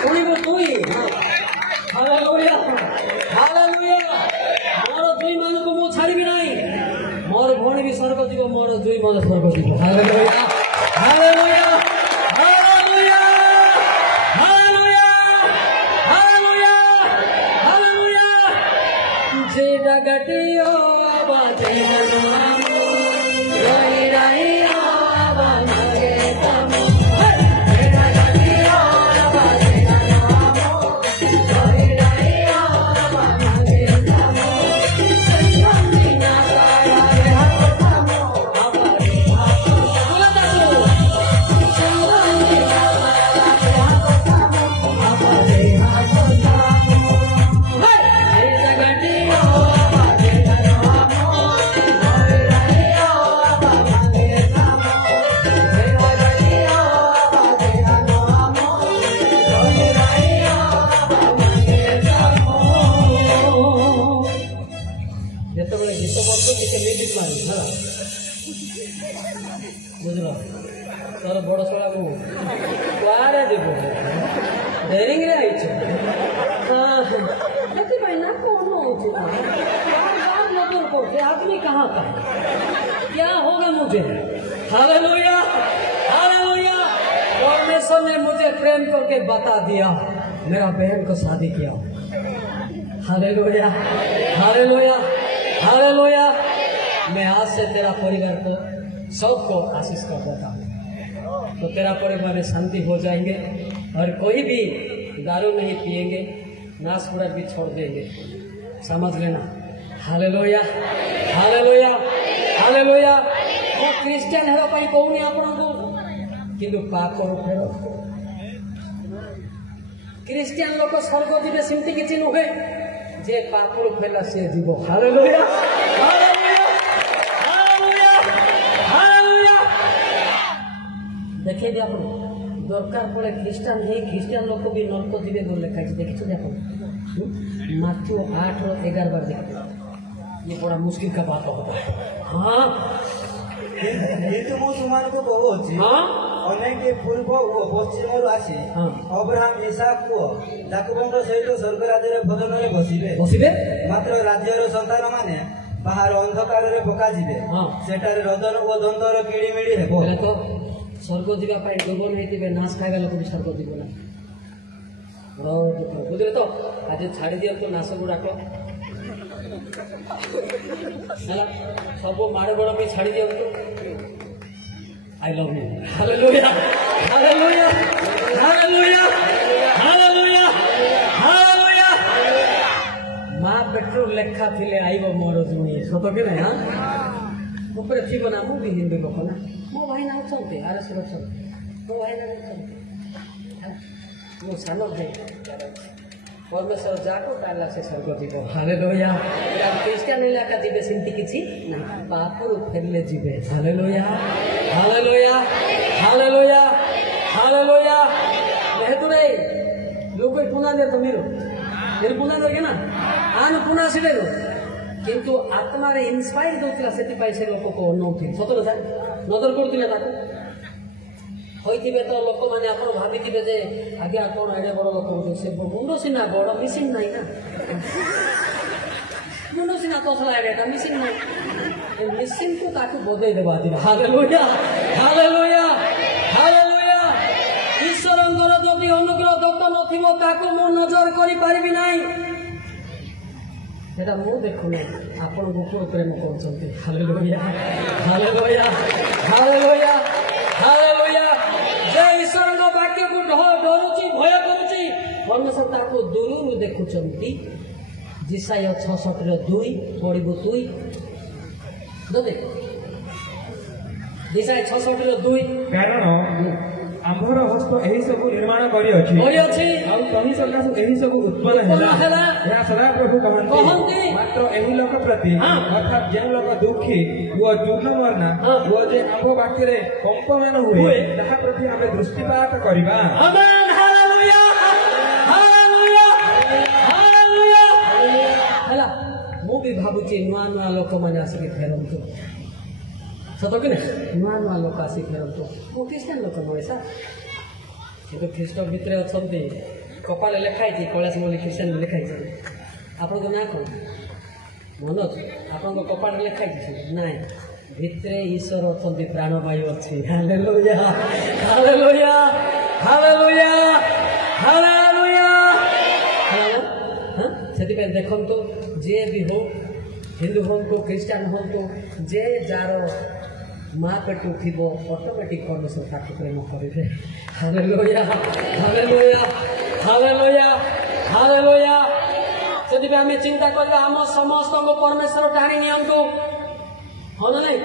ଶୁଣିବୁ ତୁଇ। Hallelujah hallelujah. ମୋର ଦୁଇ ମାନଙ୍କୁ ମୁଁ ଛାଡ଼ିବି ନାହିଁ। ମୋର ଭଉଣୀ ବି ସ୍ୱର୍ଗ ଯିବ, ମୋର ଦୁଇ ମନ ସ୍ୱର୍ଗ ଯିବ। Hallelujah hallelujah hallelujah hallelujah hallelujah hallelujah. ଯେ ଡାକଟିଓ ବାଜେ बुझल तोर बड़ शोला को कुआरे देव डेरिंग रे आइछ। हाँ ना कौन आदमी कहाँ का क्या होगा मुझे। Hallelujah hallelujah. परमेश्वर ने मुझे प्रेम करके बता दिया, मेरा बहन को शादी किया। Hallelujah hallelujah hallelujah. मैं आज से तेरा परिवार को सबको आशीष कर देता हूँ, तो तेरा परिवार में शांति हो जाएंगे और कोई भी दारू नहीं पिएंगे, नाश मुराद भी छोड़ देंगे। समझ लेना। Hallelujah hallelujah hallelujah. वो क्रिश्चियन हेरो पाई कहूनी आपको किंतु पाप फेर क्रिश्चियन लोक स्वर्ग जीवे सेमती किसी नुहे, जे पाप फेला सी जीव। हालेलुया देखे आप दरकार पड़े ख्रीष्टान ही ख्रीष्टान लोग भी नरक जीवे बोल लिखा है। देखिए देख माथ्यू 8:11 देख, ये बड़ा मुश्किल का बात होता है। हाँ କିନ୍ତୁ ମୁଁ ତୁମମାନଙ୍କୁ କହୁଅଛି, ଅନେକ ପୂର୍ବ ଓ ପଶ୍ଚିମରୁ ଆସି ଅବ୍ରାହମ ଇସାକ ପୁଅ ଯାକୋବଙ୍କ ସହିତ ସ୍ୱର୍ଗ ରାଜ୍ୟରେ ଭୋଜନରେ ବସିବେ। ମାତ୍ର ରାଜ୍ୟର ସନ୍ତାନ ମାନେ ବାହାର ଅନ୍ଧକାରରେ ପକାଯିବେ, ସେଠାରେ ରଦନ ଓ ଦନ୍ତର କିଳିମିଳି ହେବ। स्वर्ग जावाई लोभ नहीं नाश खाଇବା लोक भी स्वर्ग जीव ना। बुझे तो आज छाड़ी दियो तो नाश गुड़ाक सब माड़ बड़ भी छाड़ी दियो। I love you. Hallelujah hallelujah hallelujah hallelujah hallelujah. माँ पेट्रोल लेखा थिले आइबो मोर जुणी सत के ना। ऊपर थी बना मु भी हिंदू लोक ना। मो भाई ना चलते आर सुरक्षा मो भाई ना चलते मो सानो भाई परमेश्वर जाको ताला से स्वर्ग जीव। हालेलुया। क्रिश्चियन इलाका जीवे सेमती किछि ना, पापरु फेरले जीवे। Hallelujah hallelujah hallelujah hallelujah. हेतु रे लोक पुना दे तो मेरो फिर पुना दे ना आन पुना सिडे किंतु आत्मा रे इन्स्पायर दोतला सेति पाई से लोक को नौथि सत କଥା नजर करथिले ताको होइथिबे तो लोक माने आपण भाबिथिबे जे आज्ञा कोन एडे बड़ लोक होते से मुंडो सिना बड़ मिसिन नाही ना। मुंडो सिना तो सला एडे मिसिन नाही, ए मिसिन को ताको बदई देबा दिबा। Hallelujah hallelujah hallelujah. ईश्वरंकर जदि अनुग्रह दत्त नथिबो ताको मु नजर करि पारिबि नाही। এটা ମୁଁ ଦେଖୁନି ଆପଣ ଗୋକୁଳ ପ୍ରେମ କରୁଛନ୍ତି। Hallelujah hallelujah hallelujah hallelujah. ଯେ ଈଶ୍ୱରଙ୍କ ବାକ୍ୟକୁ ଡରୁଛି ଭୟ କରୁଛି, ପରମେଶ୍ୱର ତାକୁ ଦୂରରୁ ଦେଖୁଛନ୍ତି। ଜିସାୟ 66:2 ପଢିବୁ ତୁଇ ଦେ। ଜିସାୟ 66:2 କାରଣ आंभर हस्त यही सब निर्माण करियछि आ तही सकाशु एही सब उत्पन्न हैला। या सदा प्रभु कहंती मात्र एही लोक प्रति अर्थात जे लोक दुखी वो चूर्ण मरना वो जे आंभ बाकी रे कंपमान हुए ताहा प्रति हमें दृष्टिपात करिबा। Amen hallelujah hallelujah hallelujah. हला मु भी भाबुची नुआ नुआ लोक माने आसी फेरंतु सत कि नुआ नुआ लोक आसी फेरंतु। मु क्रिश्चियन लोक नय सा କିନ୍ତୁ ଖ୍ରୀଷ୍ଟ ଭିତରେ ଅଛନ୍ତି କପାଳରେ ଲେଖା ହେଇଛି କୈଳାସ ବୋଲି ଖ୍ରୀଷ୍ଟିଆନ ଲେଖା ହେଇଛି ଆପଣଙ୍କ ନାଁ କ'ଣ ମନ ଅଛି ଆପଣଙ୍କ କପାଳରେ ଲେଖା ହେଇଛି ନାଇଁ ଭିତରେ ଈଶ୍ୱର ଅଛନ୍ତି ପ୍ରାଣବାୟୁ ଅଛି ହାଲେଲୁୟା ହାଲେଲୁୟା ହାଲେଲୁୟା ହାଲେଲୁୟା ସେଥିପାଇଁ ଦେଖନ୍ତୁ ଯିଏ ବି ହଉ ହିନ୍ଦୁ ହୁଅନ୍ତୁ ଖ୍ରୀଷ୍ଟିଆନ ହୁଅନ୍ତୁ ଯେ ଯାହାର ମା ପେଟୁ ଥିବ ଅଟୋମେଟିକ୍ ପରମେଶ୍ୱର ତାକୁ ପ୍ରେମ କରିବେ ହାଲେଲୁୟା ହାଲେଲୁୟା ହାଲେଲୁୟା ହାଲେଲୁୟା ସେଥିପାଇଁ ଆମେ ଚିନ୍ତା କରିବା ଆମ ସମସ୍ତଙ୍କୁ ପରମେଶ୍ୱର ଟାଣି ନିଅନ୍ତୁ ହଁ ନା ନାଇଁ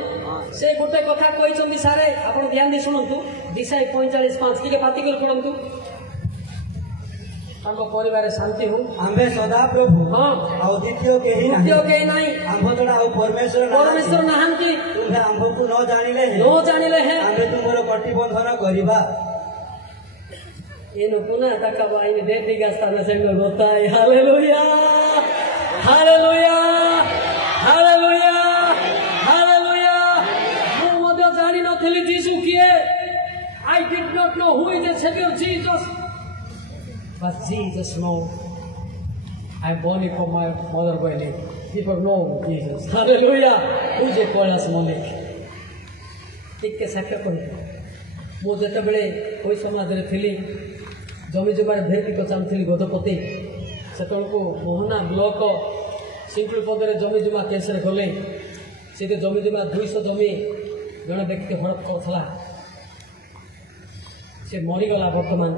ସେ ଗୋଟେ କଥା କହିଛନ୍ତି ସାରେ ଆପଣ ଧ୍ୟାନ ଦେଇ ଶୁଣନ୍ତୁ ଦିଶାଇ 45:5 ଟିକେ ପାତି କରି ପଡ଼ନ୍ତୁ ତାଙ୍କ ପରିବାରରେ ଶାନ୍ତି ହଉ ଆମ୍ଭେ ସଦା ପ୍ରଭୁ ହଁ ଆଉ ଦ୍ୱିତୀୟ କେହି ନାହିଁ ଆମ୍ଭ ଛଡ଼ା ଆଉ ପରମେଶ୍ୱର ନାହାନ୍ତି ତୁମେ ଆମ୍ଭକୁ ନ ଜାଣିଲେ ଆମ୍ଭେ ତୁମର କଟିବନ୍ଧନ କରିବା ಏನು ಪುನಃ ತಕ್ಕ ಬಾಯಿನ ದೇವಿಗೆ ಸ್ಥಾನ ಸಂಗ ಗೊತ್ತಾಯಿ ಹಾಲೆಲೂಯಾ ಹಾಲೆಲೂಯಾ ಹಾಲೆಲೂಯಾ ಹಾಲೆಲೂಯಾ ମୁଁ ମଧ୍ୟ ଜାଣିନଥିଲି ଯୀଶୁ କିଏ I did not know who is the Savior Jesus but Jesus know I'm born from my mother belly people know Jesus hallelujah who is Kailash Mallick ଟିକେ ସାକ୍ଷ୍ୟ କରିବି ମୁଁ ଯେତେବେଳେ ওই ସମାଜରେ ଥିଲି ଜମି ଜମାରେ ଭେଟିକ ଚାହୁଁଥିଲି ଗଜପତି ସେତେବେଳକୁ ମୋହନା ବ୍ଲକ ସିଙ୍କୁଳି ପଦରେ ଜମି ଜମା କେସ୍ରେ ଗଲେ ସେଠି ଜମି ଜମା 200 ଜମି ଜଣେ ବ୍ୟକ୍ତି ହଡ଼ପ କରୁଥିଲା ସେ ମରିଗଲା ବର୍ତ୍ତମାନ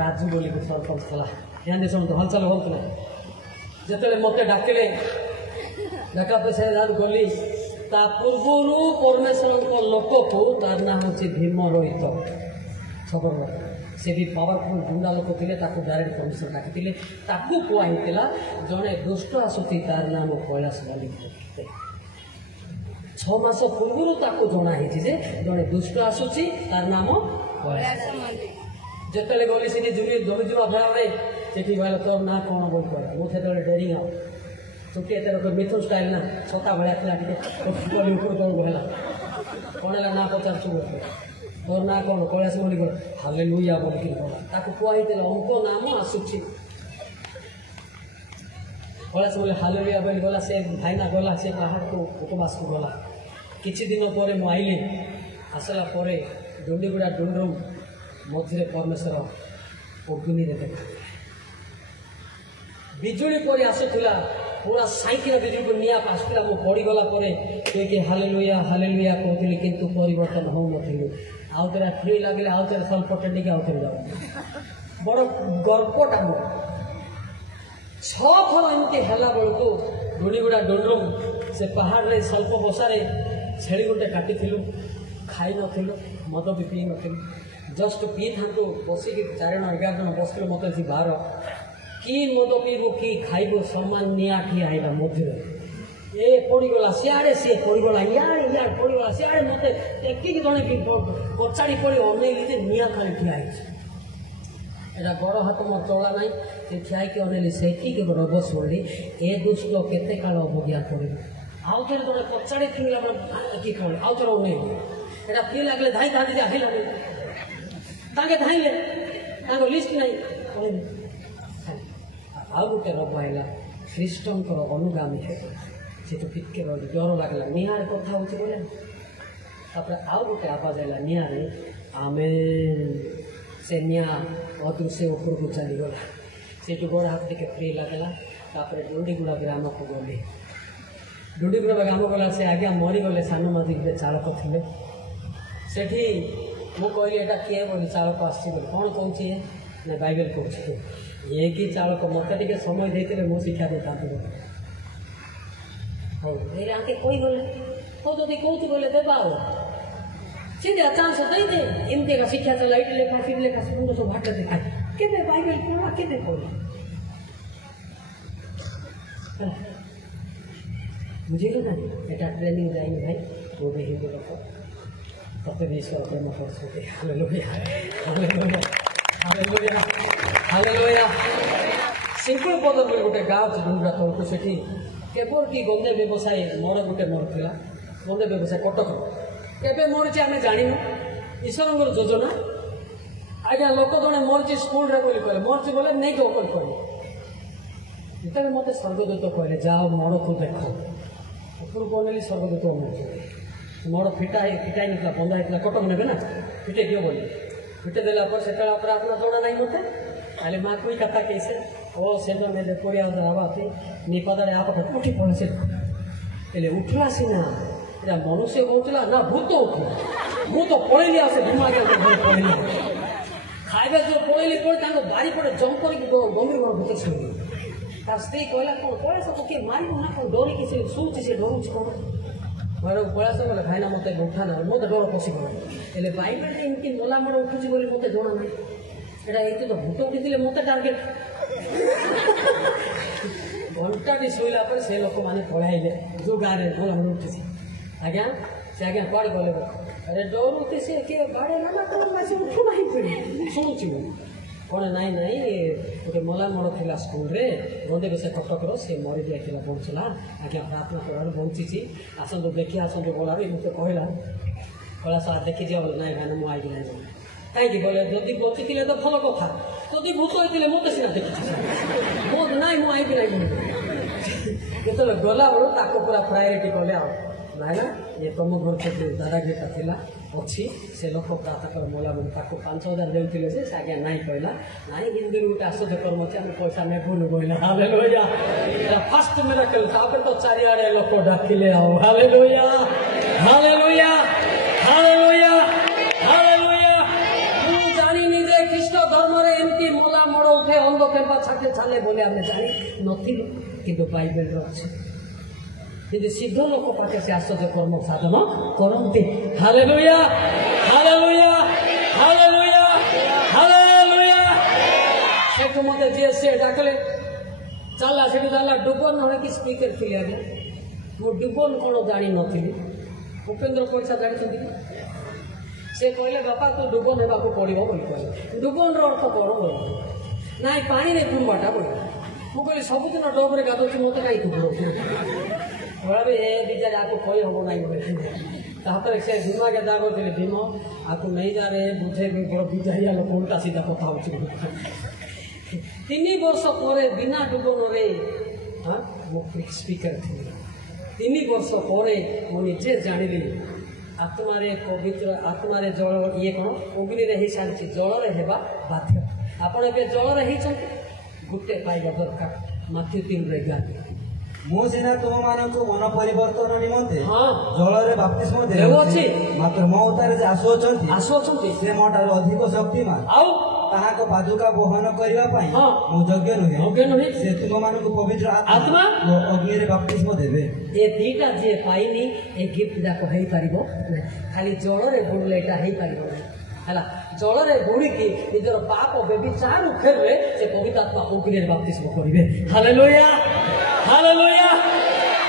ରାଜୁ ବୋଲି ସରପଞ୍ଚ ଥିଲା ଧ୍ୟାନ ଦେଇ ଶୁଣନ୍ତୁ ହଲଚଲ ହୁଅନ୍ତୁ ନା ଯେତେବେଳେ ମୋତେ ଡାକିଲେ ଡାକା ପଇସା ଗଲି ତା ପୂର୍ବରୁ ପରମେଶ୍ୱରଙ୍କ ଲୋକକୁ ତାର ନାଁ ହେଉଛି ଭୀମ ରୋହିତ ଖବର ସେ ବି ପାୱାରଫୁଲ୍ ଗୁଣ୍ଡା ଲୋକ ଥିଲେ ତାକୁ ଡାଇରେକ୍ଟ ପରମେଶ୍ୱର ଡାକିଥିଲେ ତାକୁ କୁହା ହେଇଥିଲା ଜଣେ ଦୁଷ୍ଟ ଆସୁଛି ତାର ନାମ କୈଳାସ ମଲ୍ଲିକ 6 ମାସ ପୂର୍ବରୁ ତାକୁ ଜଣା ହେଇଛି ଯେ ଜଣେ ଦୁଷ୍ଟ ଆସୁଛି ତାର ନାମ କୈଳାସ ମଲ୍ଲିକ ଯେତେବେଳେ ଗଲି ସେଠି ଜମି ଜମା ଫେରାରେ ସେଠି କହିଲେ ତୋର ନାଁ କ'ଣ ବୋଲି କହିଲା ମୁଁ ସେତେବେଳେ ଡେରିଂ ଆଉ ଚୁଟି ଏତେ ରକମ ମିଥୁନ ଷ୍ଟାଇଲ ନା ଛତା ଭଳିଆ ଥିଲା ଟିକେ ଗଲି ଉପରୁ ତଳକୁ ହେଲା କ'ଣ ହେଲା ନାଁ ପଚାରୁଛୁ ବୋଲି ତୋର ନାଁ କ'ଣ କୈଳାସ ମଲ୍ଲିକ ହାଲେଲୁୟା ବୋଲିକି ଗଲା ତାକୁ କୁହା ହେଇଥିଲା ଅଙ୍କ ନାମ ଆସୁଛି କୈଳାସ ମଲ୍ଲିକ ହାଲେଲୁୟା ବୋଲି ଗଲା ସେ ଭାଇନା ଗଲା ସେ ପାହାଡ଼କୁ ଉପବାସକୁ ଗଲା କିଛି ଦିନ ପରେ ମୁଁ ଆଇଲି ଆସିଲା ପରେ ଡୁଣ୍ଡିଗୁଡ଼ା ଡୁଣ୍ଡରୁମ୍ ମଝିରେ ପରମେଶ୍ୱର ଅଗ୍ନିରେ ଦେଖା ବିଜୁଳି ପରି ଆସୁଥିଲା ପୁରା ସାଇକିଲା ବିଜୁଳିକୁ ନିଆଁ ଆସୁଥିଲା ମୁଁ ପଡ଼ିଗଲା ପରେ କିଏ ହାଲେଲୁୟା ହାଲେଲୁୟା କହୁଥିଲି କିନ୍ତୁ ପରିବର୍ତ୍ତନ ହେଉନଥିଲି ଆଉ ଥରେ ଫ୍ରି ଲାଗିଲେ ଆଉ ଥରେ ସ୍ୱଳ୍ପ ଟେଣ୍ଡିକି ଆଉ ଥରେ ଯାଉ ବଡ଼ ଗର୍ବଟା ମୋର 6 ଥର ଏମିତି ହେଲା ବେଳକୁ ଡୁଣ୍ଡିଗୁଡ଼ା ଡୁଣ୍ଡରୁମ୍ ସେ ପାହାଡ଼ରେ ସ୍ୱଳ୍ପ ବସାରେ ଛେଳି ଗୋଟେ କାଟିଥିଲୁ ଖାଇନଥିଲୁ ମଦ ବି ପିଇ ନଥିଲୁ ଜଷ୍ଟ ପିଇଥାନ୍ତୁ ବସିକି 4 ଜଣ 11 ଜଣ ବସିଥିଲେ ମୋତେ ସେ ବାର କି ମଦ ପିଇବୁ କି ଖାଇବୁ ସମାନ ନିଆଁ ଠିଆ ହେଇଲା ମଝିରେ ଏ ପଡ଼ିଗଲା ସିଆଡ଼େ ସିଏ ପଡ଼ିଗଲା ଇଆଡ଼େ ପଡ଼ିଗଲା ସିଆଡ଼େ ମୋତେ ଟେକିକି ଜଣେ କଚାଡ଼ି ପଡ଼ି ଅନେଇଲି ଯେ ନିଆଁ ଖାଲି ଠିଆ ହେଇଛି ଏଇଟା ବଡ଼ ହାତ ମୋର ଚଳା ନାହିଁ ସେ ଠିଆ ହେଇକି ଅନେଇଲି ସେଠିକି ରବ ଶୁଣିଲି ଏ ଦୁଷ୍ଟ କେତେ କାଳ ଅବଜ୍ଞା କରିବ ଆଉ ଥରେ ଜଣେ କଚାଡ଼ି କିଣିଲା କି କ'ଣ ଆଉ ଥରେ ଅନେଇଲି ଏଇଟା କିଏ ଲାଗିଲେ ଧାଇଁ ଥାନ୍ତି ଯେ ଆସିଲାନି ତାଙ୍କେ ଧାଇଁଲେ ତାଙ୍କ ଲିଷ୍ଟ ନାହିଁ କହିଲେ ଆଉ ଗୋଟେ ରବ ହେଲା ଖ୍ରୀଷ୍ଟଙ୍କର ଅନୁଗାମୀ ହେବେ ସେଠୁ ଟିକେ ରହିଲି ଡର ଲାଗିଲା ନିଆଁରେ କଥା ହେଉଛି ବୋଲେ ତାପରେ ଆଉ ଗୋଟେ ଆବାଜ ହେଲା ନିଆଁରେ ଆମେ ସେ ନିଆଁ ଅଦୃଶ୍ୟ ଉପରକୁ ଚାଲିଗଲା ସେଠୁ ଗୋଡ଼ ହାତ ଟିକେ ଫ୍ରି ଲାଗିଲା ତାପରେ ଡୁଣ୍ଡିଗୁଡ଼ା ଗ୍ରାମକୁ ଗଲି ଡୁଣ୍ଡିଗୁଡ଼ା ଗ୍ରାମ ଗଲା ସେ ଆଜ୍ଞା ମରିଗଲେ ସାନ ମାଝି ଚାଳକ ଥିଲେ ସେଠି ମୁଁ କହିଲି ଏଇଟା କିଏ ବୋଲି ଚାଳକ ଆସିଛି ବୋଲି କ'ଣ କହୁଛି ନା ବାଇବେଲ କହୁଛି ଏ କି ଚାଳକ ମୋତେ ଟିକେ ସମୟ ଦେଇଥିଲେ ମୁଁ ଶିକ୍ଷା ଦେଇଥାନ୍ତି ହଉ ଏଇରେ ଆଙ୍କେ କହିଗଲେ ହଉ ଯଦି କହୁଛୁ ବୋଲେ ଦେବା ଆଉ ସିଧା ଚାନ୍ସ ଦେଇଦେ ଏମିତି ଏକା ଶିକ୍ଷା ଚାଲ ଏଇଠି ଲେଖା ସେଠି ଲେଖା ସବୁ ସବୁ ଭାଟ ଦେଖା କେବେ ବାଇବେଲ ପଢ଼ା କେବେ କହିଲା ବୁଝିଲୁ ନା ଏଇଟା ଟ୍ରେନିଂ ଯାଇନି ଭାଇ ମୁଁ ବି ହିନ୍ଦୁ ଲୋକ ତତେ ବି ଈଶ୍ୱର ପ୍ରେମ କରୁଛନ୍ତି ହାଲେଲୁୟା ହାଲେଲୁୟା ହାଲେଲୁୟା ହାଲେଲୁୟା ସିଙ୍କୁଳ ପଦ ବୋଲି ଗୋଟେ ଗାଁ ଅଛି ଡୁଣ୍ଡିଗୁଡ଼ା ତଳକୁ ସେଠି କେବଳ କି ଗଞ୍ଜା ବ୍ୟବସାୟୀ ମୋର ଗୋଟେ ଥିଲା ଗଞ୍ଜା ବ୍ୟବସାୟୀ କଟକ କେବେ ମରିଛି ଆମେ ଜାଣିନୁ ଈଶ୍ୱରଙ୍କର ଯୋଜନା आज्ञा लोक जड़े मरची स्कूल रे बोली कहले मरची बोले नहीं तो ओकल कहले ଯେତେବେଳେ ମୋତେ ସ୍ୱର୍ଗଦୂତ କହିଲେ ଯାଅ ମଡ଼କୁ ଦେଖ ଉପରକୁ ଅନେଇଲି ସ୍ୱର୍ଗଦୂତ ମଡ଼ ଫିଟା ହେଇନଥିଲା ବନ୍ଧା ହେଇଥିଲା କଟକ ନେବେ ନା ଫିଟେଇ ଦିଅ ବୋଲି ଫିଟେଇ ଦେଲା ପରେ ସେତେବେଳେ ପ୍ରାର୍ଥନା ଜଣା ନାହିଁ ମୋତେ ଖାଲି ମା କୁଇ କଥା कैसे ओ ସେନ मेले कोरिया आवाती निपदारे आपका उठी पहुंचे ହେଲେ ଉଠିଲା ସିନା ଏଇଟା ମନୁଷ୍ୟ କହୁଥିଲା ନା ଭୂତ ଉଠିଲା ମୁଁ ତ ପଳେଇଲି ଆଉ ସେ ଦିମାଗରେ ପଳେଇଲି ଖାଇବା ଯୋଉ ପଳେଇଲି ପରେ ତାଙ୍କ ବାରି ପଟେ ଜମ୍ପ କରିକି ଗମ୍ଭୀର ଘର ଭିତରେ ଶୁଣିଲି ତାର ସ୍ତ୍ରୀ କହିଲା କ'ଣ ପଳାସ ତ କିଏ ମାରିବ ନା କ'ଣ ଡରିକି ସେ ଶୁଣୁଛି ସେ ଡରୁଛି କ'ଣ ଘରକୁ ପଳାସ ଗଲେ ଭାଇନା ମୋତେ ଉଠା ନା ମୋତେ ଡର ପଶିଗଲା ହେଲେ ବାଇବେଲରେ ଏମିତି ମଲା ମଡ଼ ଉଠୁଛି ବୋଲି ମୋତେ ଜଣା ନାହିଁ ଏଇଟା ଏଇଠି ତ ଭୂତ ଉଠିଥିଲେ ମୋତେ ଟାର୍ଗେଟ ଘଣ୍ଟାଟି ଶୋଇଲା ପରେ ସେ ଲୋକମାନେ ପଳାଇଲେ ଯେଉଁ ଗାଁରେ ମଲା ମଡ଼ ଉଠିଛି ଆଜ୍ଞା ସେ ଆଜ୍ଞା କୁଆଡ଼େ ଗଲେ ଆରେ ଡରୁଛି ସେ କିଏ ବାଡ଼େଇଲା ନା କ'ଣ ସେ ଉଠୁ ନାହିଁ ଶୁଣୁଛି ମୁଁ କ'ଣ ନାଇଁ ନାଇଁ ଗୋଟେ ମଲା ମଡ଼ ଥିଲା ସ୍କୁଲରେ ଗନ୍ଧେବେ ସେ କଟକର ସେ ମରିଯାଇଥିଲା ବଞ୍ଚିଲା ଆଜ୍ଞା ପ୍ରାର୍ଥନା କରିବାରୁ ବଞ୍ଚିଛି ଆସନ୍ତୁ ଦେଖି ଆସନ୍ତୁ ଗଲାରୁ ମୋତେ କହିଲା ସାର୍ ଦେଖିଯିବା ବୋଲେ ନାଇଁ ଭାଇନା ମୁଁ ଆଇବି ନାହିଁ କାହିଁକି ବୋଲେ ଯଦି ବଞ୍ଚିଥିଲେ ତ ଭଲ କଥା ଯଦି ଭୂତ ହେଇଥିଲେ ମୋତେ ସିନା ଦେଖିଛି ମୋ ନାଇଁ ମୁଁ ଆଇବି ନାହିଁ ଯେତେବେଳେ ଗଲାବେଳୁ ତାକୁ ପୁରା ପ୍ରାୟୋରିଟି କଲେ ଆଉ ଭାଇନା ଇଏ ତମ ଘର କେତେ ଦାଦାଗିରିଟା ଥିଲା ଅଛି ସେ ଲୋକ ପ୍ରାର୍ଥନା ମଲା ବୋଲି ତାକୁ 5,000 ଦେଉଥିଲେ ସେ ଆଜ୍ଞା ନାଇଁ କହିଲା ନାଇଁ ହିନ୍ଦୁରୁ ଗୋଟେ ଆଶ୍ଚର୍ଯ୍ୟ କର୍ମ ଅଛି ଆମେ ପଇସା ନେବୁନୁ କହିଲା ହାଲେଲୁୟା ଫାଷ୍ଟ ମିରାକଲ୍ ତାପରେ ତ ଚାରିଆଡ଼େ ଲୋକ ଡାକିଲେ ଆଉ ହାଲେଲୁୟା ହାଲେଲୁୟା ହାଲେଲୁୟା ହାଲେଲୁୟା ମୁଁ ଜାଣିନି ଯେ ଖ୍ରୀଷ୍ଟ ଧର୍ମରେ ଏମିତି ମଲା ମଡ଼ ଉଠେ ଅନ୍ଧ କେମ୍ପା ଛାଟେ ଛାଲେ ବୋଲି ଆମେ ଜାଣି ନଥିଲୁ କିନ୍ତୁ ବାଇବେଲରେ ଅଛି କିନ୍ତୁ ସିଦ୍ଧ ଲୋକ ପାଖେ ସେ ଆଶ୍ଚର୍ଯ୍ୟ କର୍ମ ସାଧନ କରନ୍ତି ହାଲେଲୁୟା ହାଲେଲୁୟା ହାଲେଲୁୟା ହାଲେଲୁୟା ସେଠୁ ମୋତେ ଯିଏ ସିଏ ଡାକିଲେ ଚାଲିଲା ସେଠୁ ଚାଲିଲା ଡୁବନ ହଣକି ସ୍ପିକର ଥିଲି ଆଜ୍ଞା ମୁଁ ଡୁବନ କ'ଣ ଜାଣିନଥିଲି ଉପେନ୍ଦ୍ର ପଇସା ଜାଣିଛନ୍ତି ସେ କହିଲେ ବାପା ତୁ ଡୁବନ ହେବାକୁ ପଡ଼ିବ ବୋଲି କହିଲେ ଡୁବନର ଅର୍ଥ କ'ଣ ବୋଲି ନାଇଁ ପାଣିରେ ବୁଡ଼ବାଟା ବୋଲି ମୁଁ କହିଲି ସବୁଦିନ ଡବରେ ଗାଧଉଛି ମୋତେ କାହିଁକି ବୁଡ଼ଉଛି ଏ ବିଚାରେ ଆକୁ କହି ହବ ନାହିଁ ତାପରେ ସେ ଭୀମାକେ ଦାଗଥିଲେ ଭୀମ ଆକୁ ନେଇଯାରେ ବୁଝେଇବି ବଡ଼ ବିଜାରିଆ ଲୋକ ଉଲ୍ଟା ସିଧା କଥା ହଉଛି 3 ବର୍ଷ ପରେ ବିନା ଡୁବନରେ ମୁଁ ସ୍ପିକର ଥିଲି 3 ବର୍ଷ ପରେ ମୁଁ ନିଜେ ଜାଣିଲି ଆତ୍ମାରେ ପବିତ୍ର ଆତ୍ମାରେ ଜଳ ଇଏ କ'ଣ ଅଗ୍ନିରେ ହେଇସାରିଛି ଜଳରେ ହେବା ବାଧ୍ୟ ଆପଣ ଏବେ ଜଳରେ ହେଇଛନ୍ତି ଗୋଟେ ପାଇବା ଦରକାର ମାଥ୍ୟୁ 3:11 ମୁଁ ସିନା ତୁମମାନଙ୍କୁ ମନ ପରିବର୍ତ୍ତନ ନିମନ୍ତେ ଜଳରେ ବାପ୍ତିସ୍ମ ଦେଉଛି ମାତ୍ର ମୋ ଉତ୍ତାରେ ଯେ ଆସୁଅଛନ୍ତି ସେ ମୋ ଠାରୁ ଅଧିକ ଶକ୍ତିମାନ ଆଉ ତାହାଙ୍କ ପାଦୁକା ବହନ କରିବା ପାଇଁ ମୁଁ ଯୋଗ୍ୟ ନୁହେଁ ସେ ତୁମମାନଙ୍କୁ ପବିତ୍ର ଆତ୍ମା ଓ ଅଗ୍ନିରେ ବାପ୍ତିସ୍ମ ଦେବେ ଏ ଦିଟା ଯିଏ ପାଇନି ଏ ଗିଫ୍ଟ ଯାକ ହେଇପାରିବ ଖାଲି ଜଳରେ ବୁଡ଼ିଲେ ଏଇଟା ହେଇପାରିବ ନାହିଁ ହେଲା ଜଳରେ ବୁଡ଼ିକି ନିଜର ପାପ ବ୍ୟଭିଚାର ଉଠେଇଲେ ସେ ପବିତ୍ର ଆତ୍ମା ଅଗ୍ନିରେ ବାପ୍ତିସ୍ମ କରିବେ ହାଲେଲୁୟା ହାଲେଲୁୟା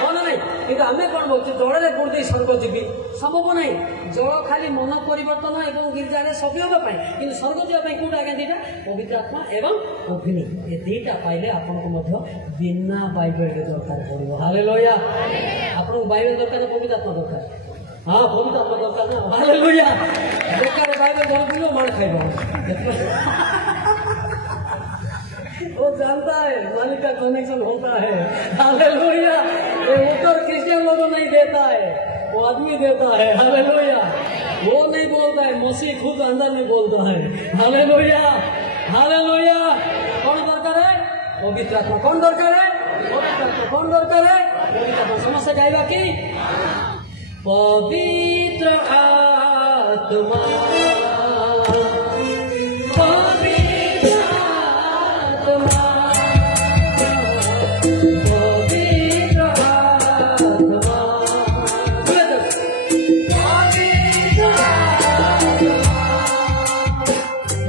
ମନେ ନାହିଁ କିନ୍ତୁ ଆମେ କ'ଣ ଭାବୁଛୁ ଜଳରେ ବୁଡ଼ି ଦେଇ ସ୍ୱର୍ଗ ଯିବି ସମ୍ଭବ ନାହିଁ ଜଳ ଖାଲି ମନ ପରିବର୍ତ୍ତନ ଏବଂ ଗିର୍ଜାରେ ସବିୟୋଗ ପାଇଁ କିନ୍ତୁ ସ୍ୱର୍ଗ ଯିବା ପାଇଁ କୋଉଟା ଆଜ୍ଞା ଦିଟା ପବିତ୍ର ଆତ୍ମା ଏବଂ ଅଗ୍ନି ଏ ଦିଟା ପାଇଲେ ଆପଣଙ୍କୁ ମଧ୍ୟ ବିନା ବାଇବେଲରେ ଦରକାର ପଡ଼ିବ ହାଲେଲୁୟା ଆପଣଙ୍କୁ ବାଇବେଲ ଦରକାର ନା ପବିତ୍ର ଆତ୍ମା ଦରକାର हाँ पवित्र आत्मा दरकार ना हालेलुया बेकार बाइबल धरबिलो मार खाइबो वो जानता है मालिक का कनेक्शन होता है हालेलुया ये उत्तर क्रिश्चियन लोगों नहीं देता है वो आदमी देता है हालेलुया वो नहीं बोलता है मसीह खुद अंदर में बोलता है हालेलुया हालेलुया कौन दरकार है पवित्र आत्मा कौन दरकार है पवित्र आत्मा कौन दरकार है पवित्र आत्मा समस्या गाइबा की पवित्र आत्मा पवित्र आत्मा पवित्र आत्मा पवित्र आत्मा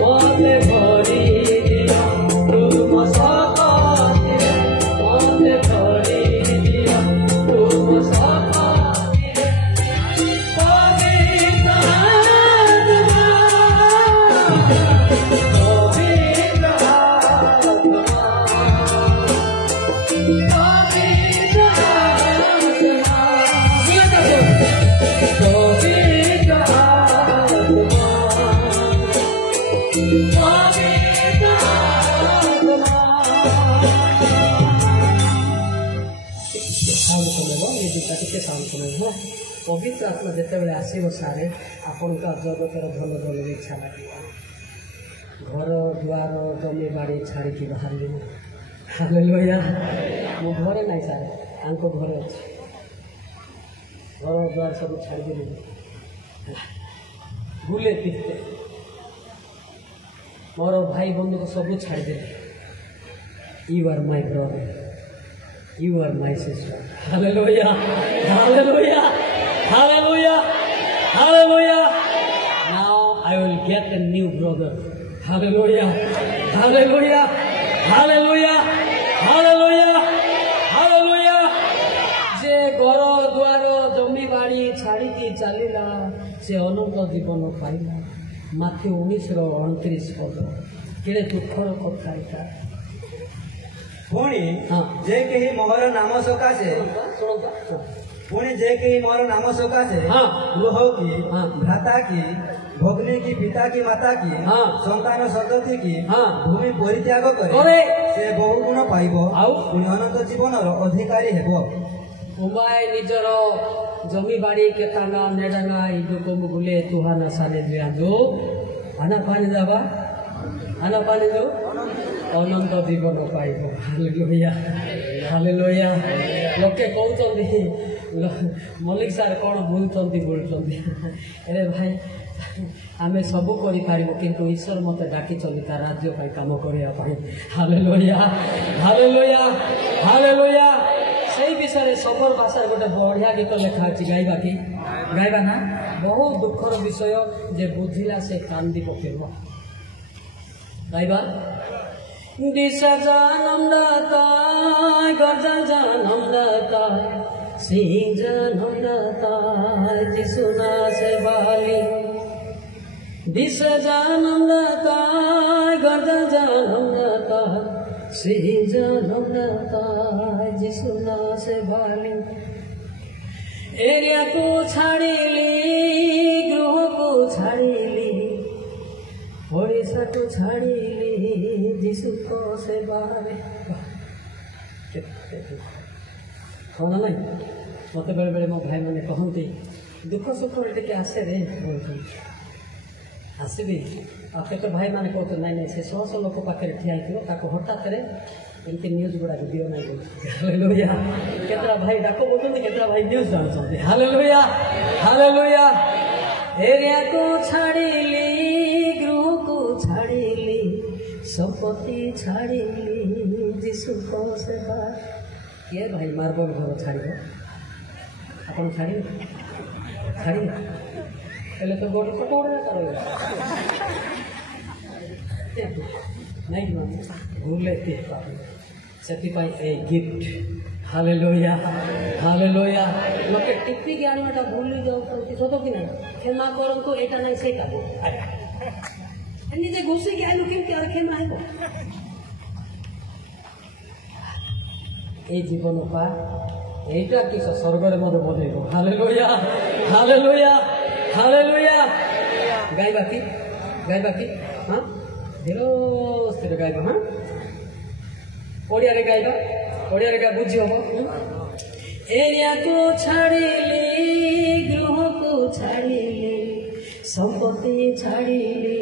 मते भरी दिया तुम सकते मते भरी दिया तुम सकते पवित्र आत्मा ଟିକେ ସାଉଣ୍ଡ ଶୁଣିବ ହଁ ପବିତ୍ର ଆତ୍ମା ଯେତେବେଳେ ଆସିବ ସାରେ ଆପଣଙ୍କ ଜଗତର ଭଲ ଭଲରେ ଇଚ୍ଛା ଲାଗିବ ଘର ଦୁଆର ଜମି ବାଡ଼ି ଛାଡ଼ିକି ବାହାରିବ ହାଲେଲୁୟା ମୋ ଘରେ ନାହିଁ ସାର୍ ତାଙ୍କ ଘରେ ଅଛି ଘର ଦୁଆର ସବୁ ଛାଡ଼ିଦେଲି ବୁଲେ ପିତେ ମୋର ଭାଇ ବନ୍ଧୁକୁ ସବୁ ଛାଡ଼ିଦେଲି you are my brother you are my sister hallelujah hallelujah hallelujah hallelujah now I will get a new brother hallelujah hallelujah hallelujah hallelujah hallelujah ଯେ ଘର ଦୁଆର ଜମି ବାଡ଼ି ଛାଡ଼ିକି ଚାଲିଲା ସେ ଅନନ୍ତ ଜୀବନ ପାଇଲା ମାଥ୍ୟୁ 19:29 ପଦ କେଡ଼େ ଦୁଃଖର କଥା ଏଇଟା ପୁଣି ଯେ କେହି ମୋହର ନାମ ସକାଶେ ପୁଣି ଯେ କେହି ମୋହର ନାମ ସକାଶେ ଗୃହ କି ଭ୍ରାତା କି ଭଗ୍ନୀ କି ପିତା କି ମାତା କି ସନ୍ତାନ ସନ୍ତତି କି ଭୂମି ପରିତ୍ୟାଗ କରେ ସେ ବହୁ ଗୁଣ ପାଇବ ଆଉ ପୁଣି ଅନନ୍ତ ଜୀବନର ଅଧିକାରୀ ହେବ ଉମାଏ ନିଜର ଜମି ବାଡ଼ି କେତାଙ୍ଗା ନେଡାଙ୍ଗା ଇଦୁକମୁ ବୁଲେ ତୁହାନା ସାନେ ଦିଆଜୁ ଆନା ପାଣି ଯାବା ଆନା ପାଣି ଯୁ ଅନନ୍ତ ଜୀବନ ପାଇବ ହାଲେଲୁୟା ହାଲେଲୁୟା ଲୋକେ କହୁଛନ୍ତି ମଲ୍ଲିକ ସାର୍ କ'ଣ ବୁଲୁଛନ୍ତି ଆରେ ଭାଇ ଆମେ ସବୁ କରିପାରିବୁ କିନ୍ତୁ ଈଶ୍ୱର ମୋତେ ଡାକିଛନ୍ତି ତା ରାଜ୍ୟ ପାଇଁ କାମ କରିବା ପାଇଁ ହାଲେଲୁୟା ହାଲେଲୁୟା ହାଲେଲୁୟା ସେଇ ବିଷୟରେ ସବର ଭାଷାରେ ଗୋଟେ ବଢ଼ିଆ ଗୀତ ଲେଖା ଅଛି ଗାଇବା କି ଗାଇବା ନା ବହୁତ ଦୁଃଖର ବିଷୟ ଯେ ବୁଝିଲା ସେ କାନ୍ଦି ପକେଇବ ଗାଇବା दिशा जानम दाताय गर्जा जानम दाताय सिंह जानम दाताय जिसुना से बाली दिशा जानम दाताय गर्जा जानम दाताय सिंह जानम दाताय जिसुना से बाली एरिया को छाड़ीली गृह को छाड़ीली ओडिशा को छाड़ीली जीशु को सेवारे हाँ ना मत बेले बेले मो भाई मैंने कहते दुख सुख टे आसे रे आसबि आते भाई मैंने कहते ना ना से शह शह लोक पाखे ठिया हठात एमती न्यूज गुड़ा दियो ना हालेलुया केतरा भाई डाक बोलते केतरा भाई न्यूज जानते हालेलुया हालेलुया एरिया को छाड़ीली गृह को छाड़ीली संपत्ति छाड़ीली जीशु को सेवा किए भाई मार्बल घर छाड़ आपन छाड़ छाड़ पहले तो गोड़ पकौड़े नहीं भूले से गिफ्ट हालेलुया हालेलुया लोके टिप्पी ज्ञानटा भूली जाऊ सत कि ना क्षमा करंतु एटा नहीं से काबू निजे घुसी के आलू केमती और क्षमा है ए जीवन पा एटा कि स्वर्ग रे मते बोलेबो हालेलुया हालेलुया हालेलुया गाइबा की हां हेलो स्थिर गाइबा हां ओडिया रे गाइबा ओडिया रे बुझी हबो एरिया को छाड़ीली गृह को छाड़ीली संपत्ति छाड़ीली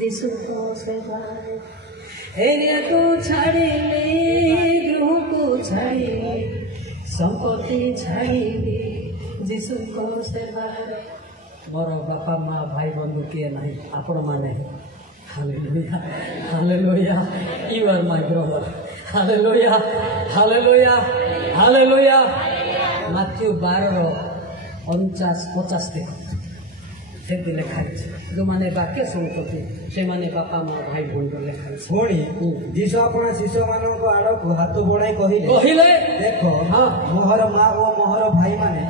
जीशु को सेवा एरिया को छाड़ीली गृह को छाड़ीली संपत्ति छाड़ीली जीशु को सेवा मोर बापा माँ भाई बंधु किए नहीं आपण माने hallelujah hallelujah you are my brother hallelujah hallelujah hallelujah Matthew 12:49 से लिखा जो माने वाक्य शुणुते से माने बापा माँ भाई बंधु लिखा पुणी जीशु अपना शिष्य मानक आड़ को हाथ बढ़ाई कहले देख मोहर माँ और मोहर भाई माने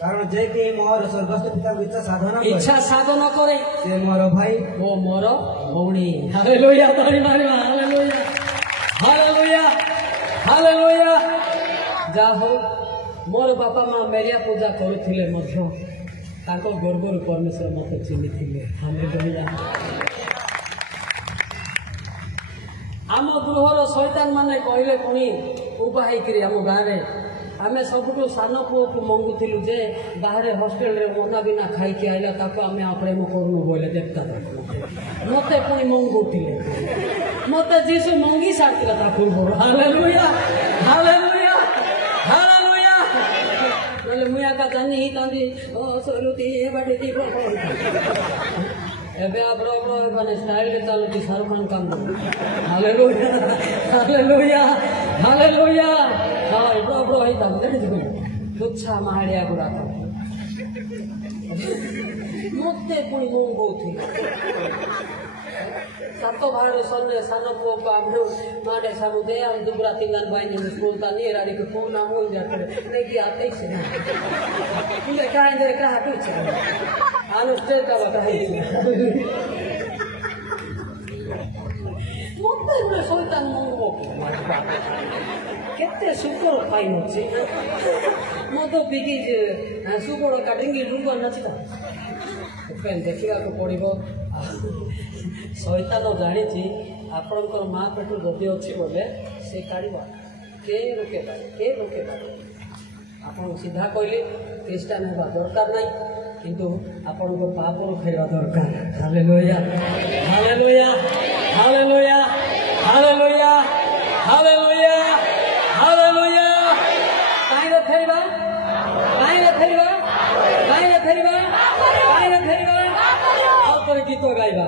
कारण जे कि मोहर स्वर्गस्थ पिता इच्छा साधन करे से मोर भाई ओ मोर भौणी हालेलुया ताली मारिबा हालेलुया हालेलुया हालेलुया जाहो मोर बापा माँ मेरिया पूजा करुथिले मध्य ताको गर्भर परमेश्वर मते चिन्हिथिले हालेलुया आम गृहर शैतान माने कहले पुणी उबा होकर आम गाँव आम सबुठ सान पुओ को मंगुलु जे बाहर हॉस्टेल रे मना बिना खाई आइला ताको आम प्रेम करूँ बोले देखता मत पुणी मंगुले मत जीशु मंगी सारा पूर्व हालेलुया हालेलुया हालेलुया बोले मुया का जानी ही कांदी ओ सोलुती बड़ी दी एबे आप माने स्टाइल रे चालुती शाहरुख खान काम hallelujah hallelujah hallelujah hi bro he दाम दे दिबो तुच्छा मारिया गुड़ा मते पुणी मंगोथि सातो भाई सन्ने सानो पो को आमनो माडे सामु दे हम दुबरा तिंगन बाइन स्कूल ता नहीं राडी को फोन नाम हो जाते नहीं कि आते से तुझे काहे दे का हटू छे अनुष्ठे का बता है मते ने सुल्तान मंगो केते सुकर फाइन होची मतो बिगी जे सुबड़ काटिंगी रुंग नचिता पेन देखिबा को पड़िबो शैतान जानी आपणकर माँ पेट जदि अच्छी बोले से काढ़ा के रोके आप सीधा कहले ख्रीस्टान होगा दरकार नहीं किंतु आपण को पाप फेरवा दरकार hallelujah hallelujah hallelujah hallelujah hallelujah hallelujah काहे फेरवा गीत गाइबा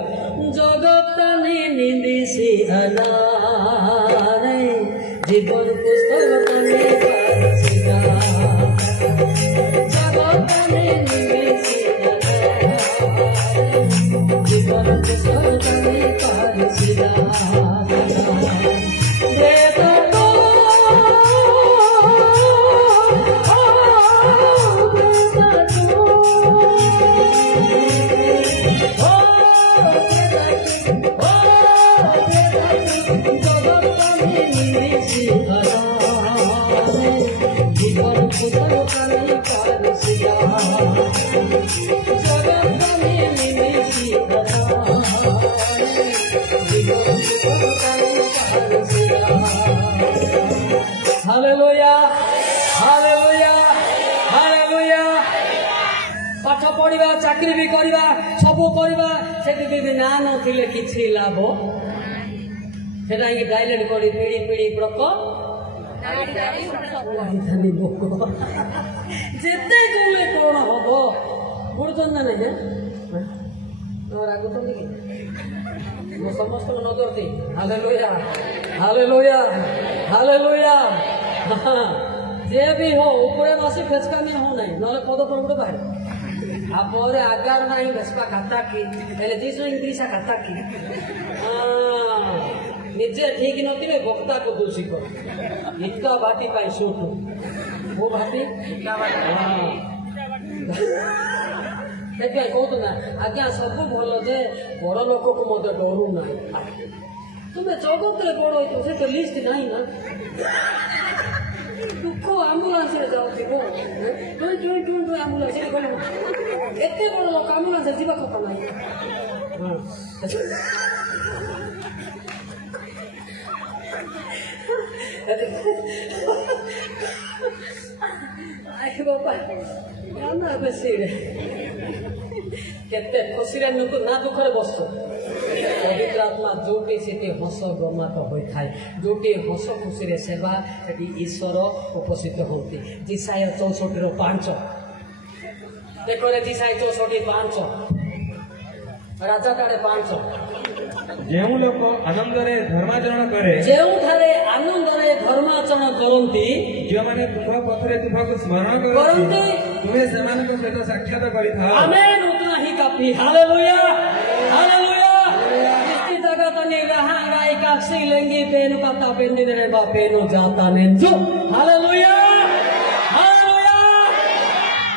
जगत निंदिसी अनारे जीवन पुस्तक जगत निंदिसी जीवन पुस्तक हालेलुया हालेलुया हालेलुया पाठ पढ़ा चाकरी भी करवा सब करवा से ना नथिले किछि लाभ सेटा ही डायलेट कर पीढ़ी पीढ़ी प्रक जेते गले कौन हम बुझुन ना नहीं रागुन कि समस्त नजर थी हालेलुया हालेलुया हालेलुया जे भी हो ऊपर बसी फेचका में हो नहीं ना पद पड़ बाहर आप आगार ना भेसपा खाता की दिस इंग्लिशा खाता की निजे ठीक नथिले वक्ता को दोषी कर इतका भाटी पाई सुट वो भाटी कहतु ना आज्ञा सब भल जे बड़ लोक को मत डरू ना तुम्हें जगत बड़ से तो लिस्ट नहीं ना दुख आम्बुलांस जाऊ आम्बुलांस एत बड़ लोक आम्बुलांस जीवा कथा ना बेसी केते खुशी ना दुखरे बस पवित्र आत्मा जोटी से हस गमात होता है जोटी हस खुशी सेवा से ईश्वर उपस्थित होती जिसाय 64:5 देख जिसाय 64:5 राजा टाड़े 5 जो लोक आनंद धर्माचरण करे जो आनंद धर्माचरण करती जो मैंने तुम पथरे तुमको स्मरण करती तुम्हें सहित साक्षात करिथाओ आमेन उतना ही काफी हालेलुया हालेलुया इस जगत ने रहा गाय का सिलेंगी पेन पता पेन रे बा पेनो जाता नेंजो हालेलुया हालेलुया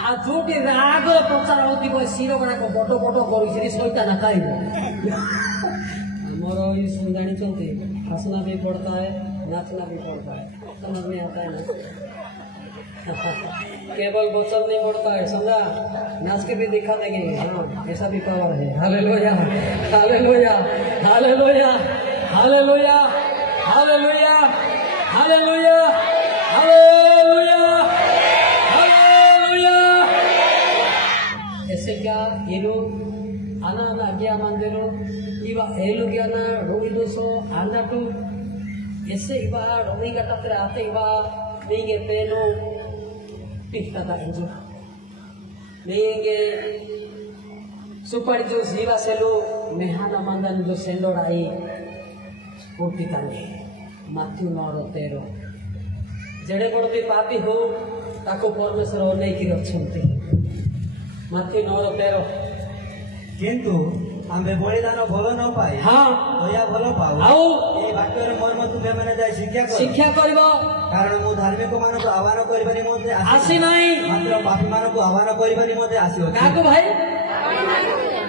आ जोटी राग प्रचार होती कोई सिरो बना को बटो बटो करी श्री शैतान खाइबो हमारा ये सुनदानी चलती हंसना भी पड़ता है नाचना भी पड़ता है समझ में आता है ना केवल वचन नहीं पड़ता है समझा नाच के भी दिखा देंगे हाँ ऐसा भी पावर है hallelujah hallelujah hallelujah hallelujah hallelujah hallelujah hallelujah hallelujah ऐसे क्या ये लोग आना ना गया मंदिरों इवा एलो गया ना रोगी दोसो आना तो ऐसे इवा रोगी का तत्रे आते इवा नहीं पेनो पिटता था इंजो नहीं सुपारी जो जीवा सेलो मेहाना मंदन जो सेंडोर आई पूर्ति तांगे माथ्यू 9:13 जेड़े कोण भी पापी हो ताको परमेश्वर नहीं की रखछन्ते माथ्यू 9:13 किंतु आम्बे बलिदान भल न पाई हाँ दया भल पाऊ आओ ए वाक्यर मर्म तुमे माने जाय शिक्षा करिबो कारण मु धार्मिक मानको आह्वान करिबा निमंते आसी नाही मात्र पापी मानको आह्वान करिबा निमंते आसी अछि काको भाई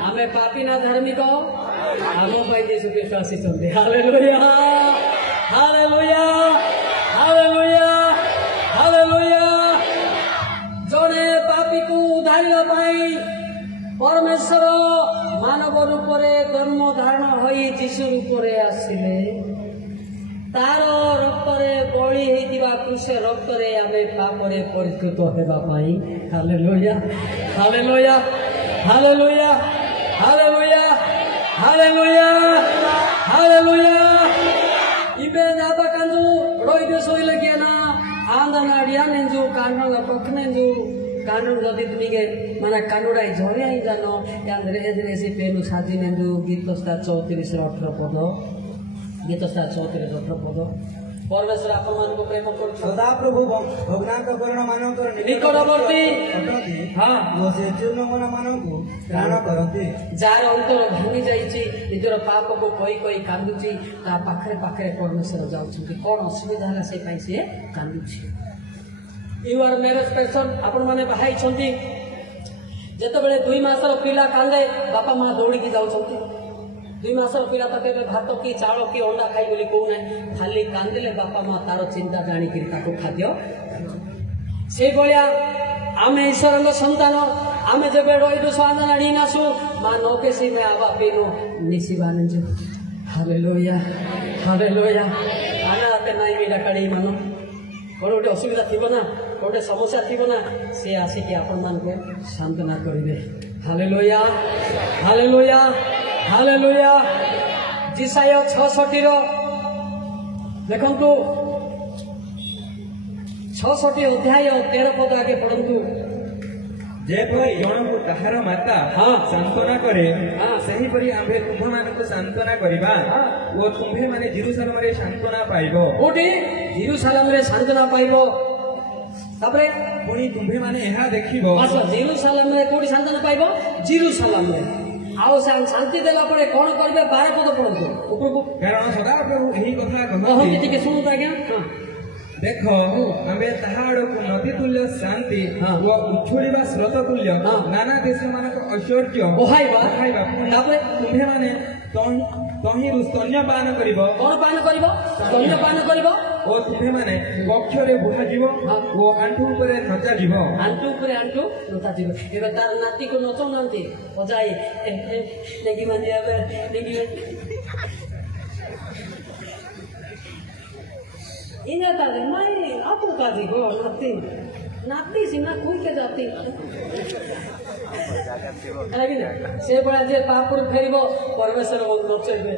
आमे पापी ना धार्मिक आम पाई देशु कृष्ण आसीचंते हालेलुया हालेलुया हालेलुया हालेलुया जने पापी को उद्धार पाई परमेश्वर मानव रूप जन्म धारण हो जीशु रूप आसिले तार रक्तरे बळी हेतिबा कृष्ण रक्तरे आमे पापरे परिकृत हेबा पाई hallelujah hallelujah hallelujah hallelujah hallelujah hallelujah इबे नाबा कंदु रोई दे सोइले गेना आंदनाडिया नेंजु कानला पखनेंजु कानून जदि तुमिगे माने कानुडाई झरे आई जानो यान्द्रे एजरे से पेनु साजी नेंदु गीतस्ता 34-18 पद गीतस्ता 34-18 पद परमेश्वर आपण मान को प्रेम कर सदा प्रभु भगनांत करण मानकर निकटवर्ती हां वो से चूर्ण मन मानकु त्राण करते जार अंतर भांगी जाईची निजर पाप को कोई कोई कांदुची ता पाखरे पाखरे परमेश्वर जाउछंती कोन असुविधा हला से पाई से कांदुची यू आर मैरेज पर्सन आपण माने बाहाई छंती जते बेले 2 मासर पिला कांदे बापा मां दौड़ी की जाउछंती 2 मासर पिला तके भात की चावल की अंडा खाई बोली को नै खाली कांदिले बापा मां तारो चिंता जानी कि ताको खाद्य से बलिया आमे ईश्वरंग संतान आमे जबे रोइदो स्वांदन अडीनासु मां नोके सी में आवा पेनो निसिबाने जे हालेलुया हालेलुया आना ते नाई मिडा कडी मानो कोन गोटे असुविधा थी ना गोटे समस्या थी ना सी आसिक आपण मान को सांत्वना करेंगे हालेलुया हालेलुया हालेलुया जिसाय 66 देखंतु 66 अध्याय 13 पद आगे पढ़ंतु जेपरी जणकु ताहार माता सांत्वना करे सही परी आम्भे तुम्ह मानकु सांत्वना करिबा ओ तुम्हे माने जेरूशलेम रे सांत्वना पाइबो ओटी जेरूशलेम रे सांत्वना पाइबो तापरे पुणी तुम्हे माने एहा देखिबो अच्छा जेरूशलेम रे कोडी सांत्वना पाइबो जेरूशलेम रे आओ शांति देला परे कोन करबे 12 पद पढंतु उपरको कारण सदा प्रभु एही कथा कहती ठीक सुनता क्या देखो आम्बे ताहाड़ को नदी तुल्य शांति वो उछुड़ीबा स्रोत तुल्य नाना देश मानक ऐश्वर्य ओहाइबा तापरे तुम्हे माने तही स्तन्यपान करिबो कोन पान करिबो स्तन्यपान करिबो ओ तुम्हे माने कक्षरे बुहा जीवो ओ आंठू ऊपरे नचा जीवो आंठू ऊपरे आंठू नचा जीवो एबे तार नाती को नचो नांती बजाई लेगी मान जाबे लेगी इन्हें तारे मैं आपको काजी को नाती नाती सिना कोई के जाती आगे ना से बड़ा जे पापुर फेरिबो परमेश्वर बोल नचेबे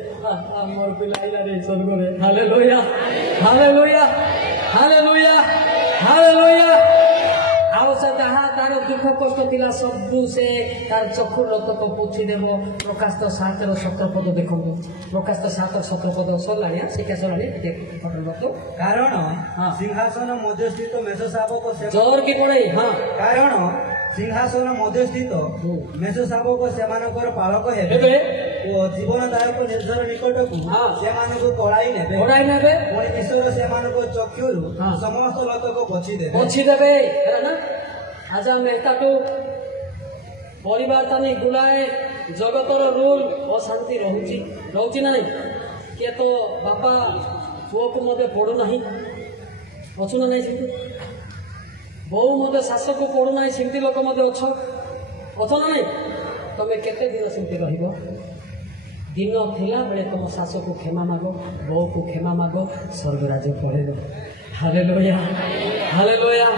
मोर पिलाइला रे स्वर्ग रे हालेलुया हालेलुया हालेलुया हालेलुया आओ सदा तार दुख कष्ट तिला सबु से तार चक्षु रतक पुछि देबो प्रकाश 7:17 पद देखो प्रकाश 7:17 पद सरलाणी शिक्षा सरलाणी देखो कारण सिंहासन मध्यस्थित मेषशावक जोर की पड़े हां कारण सिंहासन मध्यस्थित मेषशावक सेमानकर पालक हेबे ओ जीवनदायक निर्झर निकटकू सेमानको तोड़ाई नेबे पुणी ईश्वर सेमानको चक्षुरु समस्त लतक पछि देबे है ना आज मेहताटू परिवार तानी गुलाए जगतर रूल अशांति रहुची ना किए तो बापा पुओ को मते पड़ू नहीं अच्छु ना नहीं बहु मते शाशु को पड़ू ना सेमती लोक मते अच्छ ना नहीं तमें केते दिन सेमती रहिबो दिन थिला बेले तुम शाश को क्षमा माग बो को क्षमा माग स्वर्गराज पड़ेगा। Hallelujah hallelujah.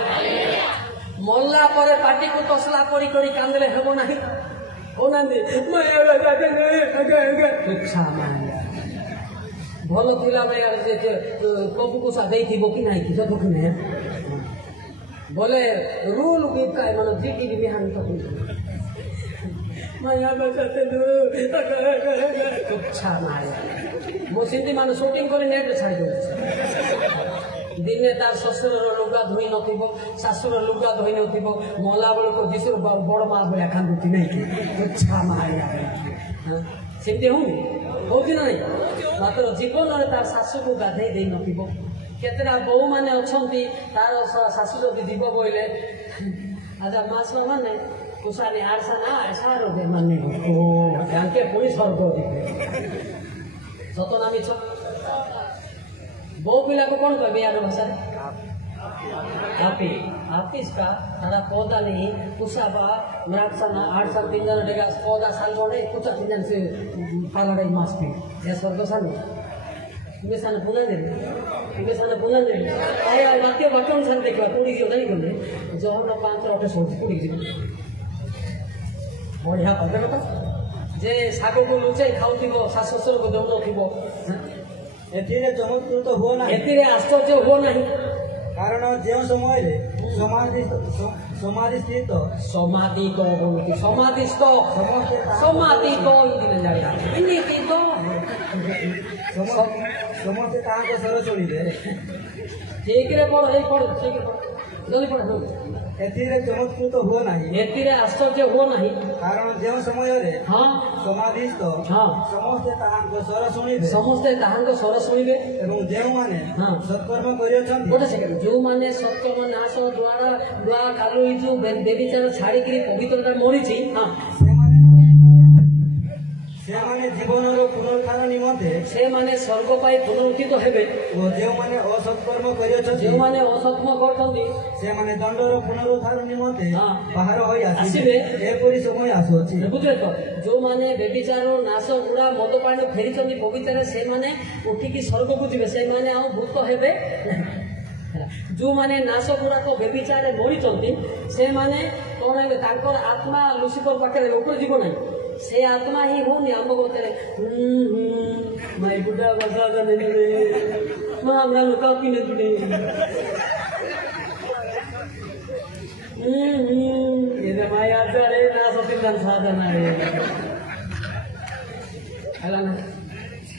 मल्ला पर पार्टी को तसला करी करी कांदले हेबो नाही हो ना तुच्छा माया भल थिला बेले कबू को सादे थीबो कि नाही कि दुख ने बोले रूल गिफ्ट मन जीटी बिहान तो माया बचाते तुच्छा माया मो सिंधी मान शूटिंग कर नेट छाड़ दिने तार शशुर लुगा धोई नथिबो शाशुर लुगा धोई नथिबो मला बेल को दिसुर बड़ माँ भाया कांदुती नहीं कि तुच्छा माया सेमती हो कि नहीं मात्र जीवन में तार शाशु को गाधे दे नथिबो केतरा बहु माने अछंती तार शाशु जदि दीब बोले आजा मास माने कुसानी आरसा ना आरसा रोगे माने ओ जानके पुलिस स्वर्ग दिबे सतना मिछ बहु पिला को कौन कहबे यार भाषा आपी आपिस का तारा पौधा नहीं कुसाबा मराठसाना 8 साल 3 जन डेगा पौधा साल बोले कुछ 3 जन से पालड़े मास पे ये स्वर्ग साल तुम्हें साने पुना दे आया वाक्य वाक्य सान देखा पूरी दियो नहीं बोले जो हम 5 रटे सोच पूरी दियो बढ़िया पदे कथा जे सागो को लुचाई खाउथिबो सास ससुर को दउनो थिबो एथिरे चमत्कृत हो ना एथिरे आश्चर्य हो नहीं कारण जो समय रे समाधि स्थित समाधि को बोलती समाधिस्थ समाधि को दिन जाएगा इन्हीं तो समस्ते तांको सर चलिबे ठीक रे पढ़ ठीक रे जल्दी पढ़ एथिरे चमत्कृत हो नहीं एथिरे आश्चर्य हो नहीं कारण जो समय रे हाँ समाधिस्थ हाँ समस्ते तांको स्वर शुणिबे एवं जो माने हाँ सत्कर्म करियछन्ति गोटे सेकेंड जो माने सत्कर्म नाश द्वारा द्वा कालु जो बेबिचार छाड़ी करी पवित्रता मरिछि हाँ से माने जीवनर पुनरुत्थान निमंते से माने स्वर्ग पाई पुनरुत्थित हेबे ओ जो माने असत्कर्म करियछन्ति जो माने असत्कर्म करछन्ति से माने दंडर पुनरुत्थान निमंते हाँ बाहर होई आसीबे एपरि समय आसुछि बुझले तो जो माने बेबिचार नाश गुड़ा मद पानी फेरिछन्ति पवित्र से माने उठिकी स्वर्ग को जिवे से माने आ भूत हेबे जो माने नाश गुड़ा को बेबिचार मरिछन्ति से माने कोन हेबे तांकर आत्मा लुसिफर पाखे ऊपर जीव नहीं से आत्मा ही होनी आम बोलते माई बुढ़ा बसा नहीं माँ हमरा लुका पीने जुड़े ये माया जारे ना सती जन साधन है हला ना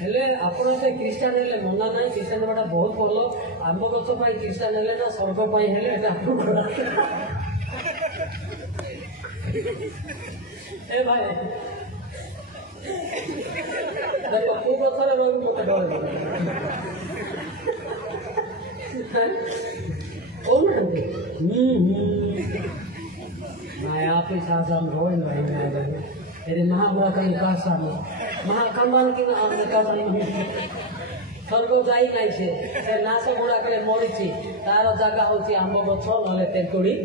हेले आपण से क्रिश्चियन हेले मना नाही क्रिश्चियन बड़ा बहुत भलो आम गछ पाई क्रिश्चियन हेले ना स्वर्ग पाई हेले एटा ए भाई देखो खूब थोड़ा रोग मत डर मैं आप ही साथ रोइन भाई मैं तेरे महाबुरा का निकास महाकमान की निकास स्वर्ग जाई नहीं से नाश गुड़ा करे मरीची तार जगह होची आंब गछ नले तेंतुड़ी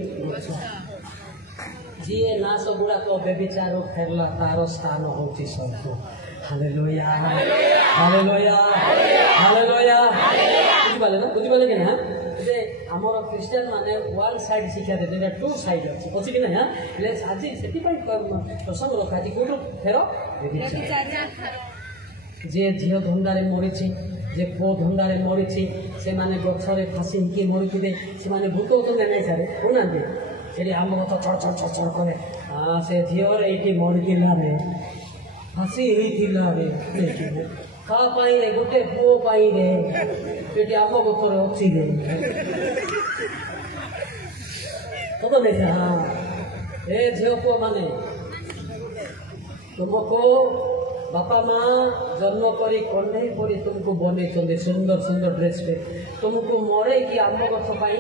जीए नाश गुड़ा तो बेबिचार फेरला तार स्थान होची स्वर्ग। हालेलुया हालेलुया हालेलुया बुझी पाले कि ना जे हमर क्रिश्चियन माने वन साइड शिक्षा दे जे टू साइड अछि कि ना ले आज सेति पई प्रसंग रखा जी कोटो फेरो बेबिचार जे झियो धंदारे मरिछि जे पो धंदारे मरिछि से माने गछरे फांसी कि मरिथिबे से माने भूत होतने नै सारे होनांते से आम गछ चढ़ चढ़ चढ़ करे हाँ से झील ये मरिला रे फांसी होता रे का पाई रे गोटे पुओ पाई रे ये आम गछरे अच्छी रे तो देखे हाँ ए झील पुओ माने तुमको बापा माँ जन्म करी कन्हई परी तुमको बने चंदे सुंदर सुंदर ड्रेस पे तुमको मरे कि आम गछ पाई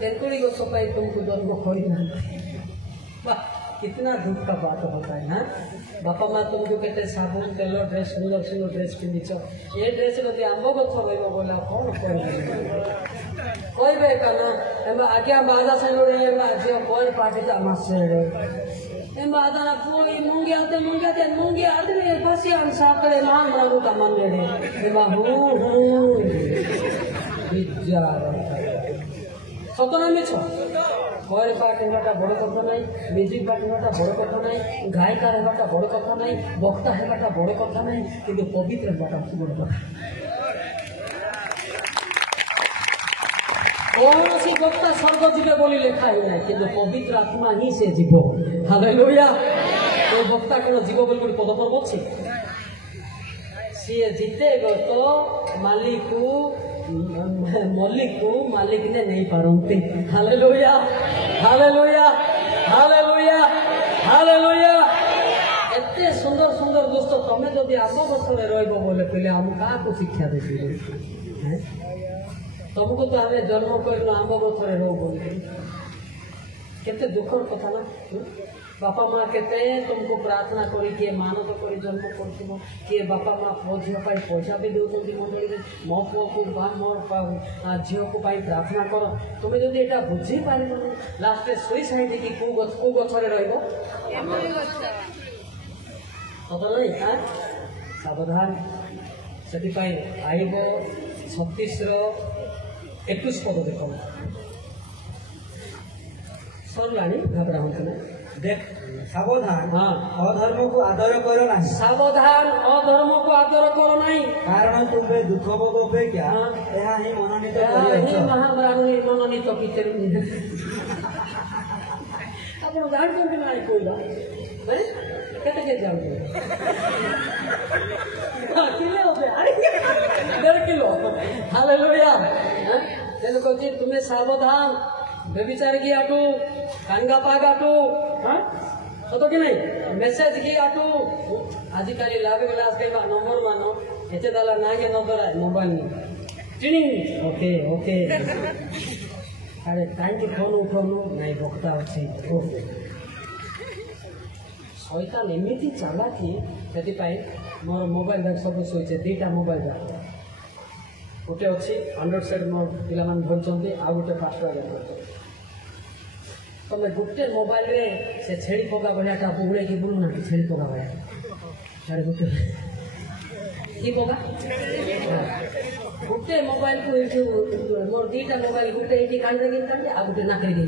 तेंतुड़ी गछ पाई तुमको जन्म करी ना कितना दुख का बात होता है। हाँ बापा माँ तुमको कहते साबुन तेल ड्रेस सुंदर सुंदर ड्रेस पिंधिच ये ड्रेस रे आंब गछ रहा बोला कौन कहबे कहना आज्ञा बाजा से झील कौन पार्टी आम Embada poi mungi ate pasi an sakale man ragu taman dede. Emba hu. Bicara. Sotona mecho. Kore part hebaটা বড় কথা নাই, মিউজিক পার্ট হেবাটা বড় কথা নাই, গায়িকা হেবাটা বড় কথা নাই, বক্তা হেবাটা বড় কথা নাই, কিন্তু পবিত্র হেবাটা বড় কথা। কৌশি বক্তা স্বর্গ জীবে বলি লেখা হি নাই, কিন্তু পবিত্র আত্মা হি সে জীব। হালেলুয়া। ওই বক্তা কোন জীব বলি কোন পদপর বলছে? ସିଏ ଜିତେ ଗତ ମଲ୍ଲିକୁ ମାଲିକନେ ନେଇପାରନ୍ତି। Hallelujah hallelujah hallelujah hallelujah. ଏତେ ସୁନ୍ଦର ସୁନ୍ଦର ଦୋସ୍ତ ତମେ ଯଦି ଆମ ଗଛରେ ରହିବ ବୋଲେ ପିଲେ ଆମ କାହାକୁ ଶିକ୍ଷା ଦେବି? ତମକୁ ତ ଆମେ ଜନ୍ମ କରିନୁ ଆମ ଗଛରେ ରହୁ ବୋଲି। କେତେ ଦୁଃଖର କଥା ନା। बापा माँ कहते हैं तुमको प्रार्थना करी किए मानद करी जन्म कर किए बापा माँ पुओ झील पैसा भी दौरान मंडली में मो पुओ को मोर झील को प्रार्थना कर तुम्हें जब यहाँ बुझी पार लास्ट शोई साइड कि कौ गचरे रही हाँ सावधान से आईब 36 पद देख सरला घबरा हूँ देख सावधान अधर्म को आदर करो नहीं। सावधान अधर्म को आदर करो नहीं, कारण तुम्हें दुख भोग अपेक्षा यह ही मनोनीत महामारी मनोनीत पितर आप जानते ना कोईला केते जानते 1.5 किलो। हालेलुया। तेरे को जी तुम्हें सावधान व्यभिचार की आटू कांगा पाग आटू तो कि नहीं मेसेज की आटू आजिकल लागे गला नंबर मानो एचे दाला नागे number mobile training okay okay अरे टाइम के फोन उठानु नहीं बक्ता अच्छी शैतान एमती चला कि मोर मोबाइल बैग सब शोचे 2टा मोबाइल बैग गोटे अच्छी 100 सेट मोर पिला धरते आ गोटे 5 टका तमें गोटे मोबाइल रे से छेड़ी पका भाया बुड़े की बुलू ना छेड़ी पका भाया अरे गोटे कि पका गोटे मोबाइल को मोर 2टा मोबाइल गोटे ये कांदे आ गोटे नाकरे कि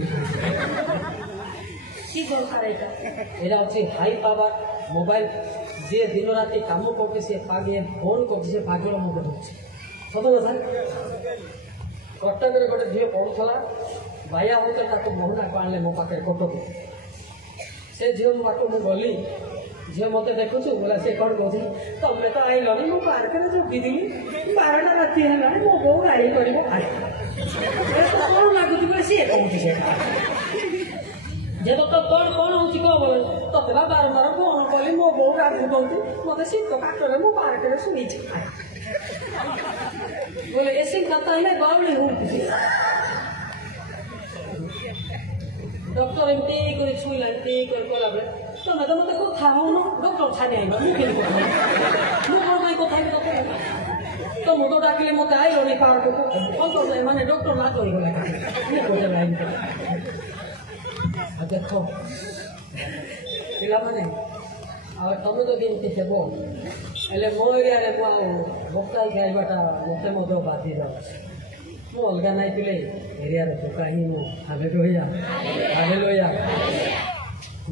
दरकार यहाँ अच्छे हाई पावर मोबाइल जे दिन राति कम कर पागे फोन कर पागल मुझे धरছে सत ना सर कटक गोटे झील पढ़ुला बाया होता ताको मोहना को आने मो पाखे कटक से झील बाटू मुझे गली झील मत देखु बोला से कौन कह तुम तो आइल मो पार्क में जगिदी 12टा राति है मो बो गाड़ी कर कौन लगुच सी कहूँ जब तो कौन कौन हूँ कह बोले तब बारंबार फोन कली मो बो रागुंट मत शीत काटले मो पार्क में शुणी बोले ऐसे कथा है बावली हूँ डॉक्टर एमती कर छुईला एमती कला बेले तुम तो मत कथा हो डॉक्टर छाने आइब मुझे कौन कथा तो मुझे डाकिले मत आइल नहीं पार्क को मानने डॉक्टर ना कहीगला देख पे तुम तो जमी हे हेल्ले मो एरिया बक्ता खाइबाटा मत बाधि मु अलग नाई पे एरिया टोका ही हालेलुया हालेलुया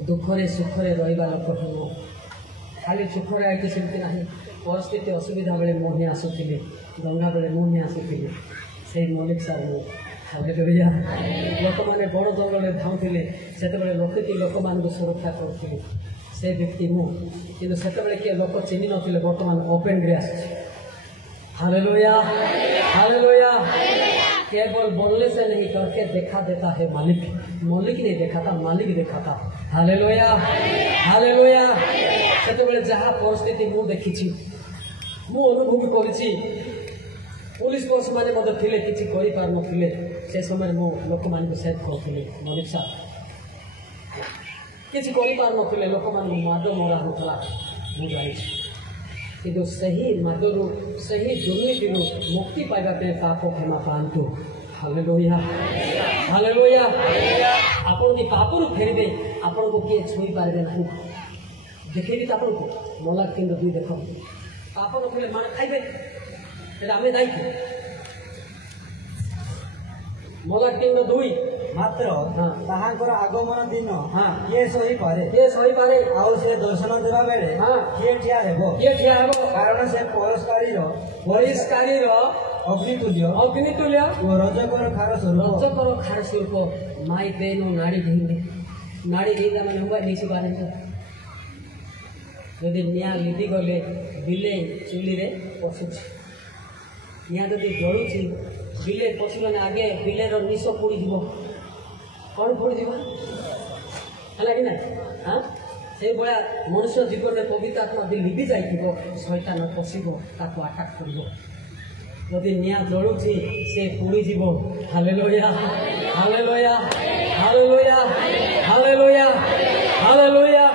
दुखरे सुखरे रहा लोक हूँ खाली सुखरे आई सेमती ना परिस्थिति असुविधा बेले मो ही आसुली गंगा बेले मु ही आसुली से मलिक सार मु हालेलुया लोक मैंने बड़ जंगल धाऊले से रखी लोक मान सुरक्षा करुली से व्यक्ति मु कि किए लोक चिन्ह नथिले बर्तमान ओपन रे आसुछि हालेलुया हालेलुया केवल बोलने से नहीं करके देखा देता है मालिक मालिक नहीं देखा था मालिक देखा था हालेलुया हालेलुया से जहाँ परिस्थिति मु देखी मु अनुभव करी पुलिस फोर्स मैंने थे किसी कर नुले से समय मो लोक मान सेव करी मालिक साहब किसी कर नुले लोक मान माद मरा होता मुझे कि सही मादरू सही दुर्नीति मुक्ति पाइबा पाप क्षमा पातु हालेलुया हालेलुया आपन पापरू फेरी दे आपण को किए छुई पारे नहीं देखेबी तो आपको मला किंग दुई देख आपण खेले मान खाइबे एटा आमे दायित्व मला किंग दुई मात्र ताहांकर आगमन दिन हाँ किए सही पारे आउ से दर्शन देवा बेले हाँ किए ठिया हेबो कारण से परिष्कारी अग्नितुल्य ओ रजकर खार स्वरूप माई बेनो नाड़ी देइदा माने हुआ निसी बारे जदि निया लिदी गले बिले चुली रे पशुछ निया जदि जळुछि बिले पशुने आगे बिले रो निश पुड़ी जीवो कौन पुड़ी जीवो हला कि ना हां से बळा मनुष्य जीवन रे पवित्र आत्मा दि लिबी जाइथिबो शैतान पसिबो ताको अटैक करिवो जदि निया जळुछि से पुड़ी जीवो hallelujah hallelujah hallelujah hallelujah hallelujah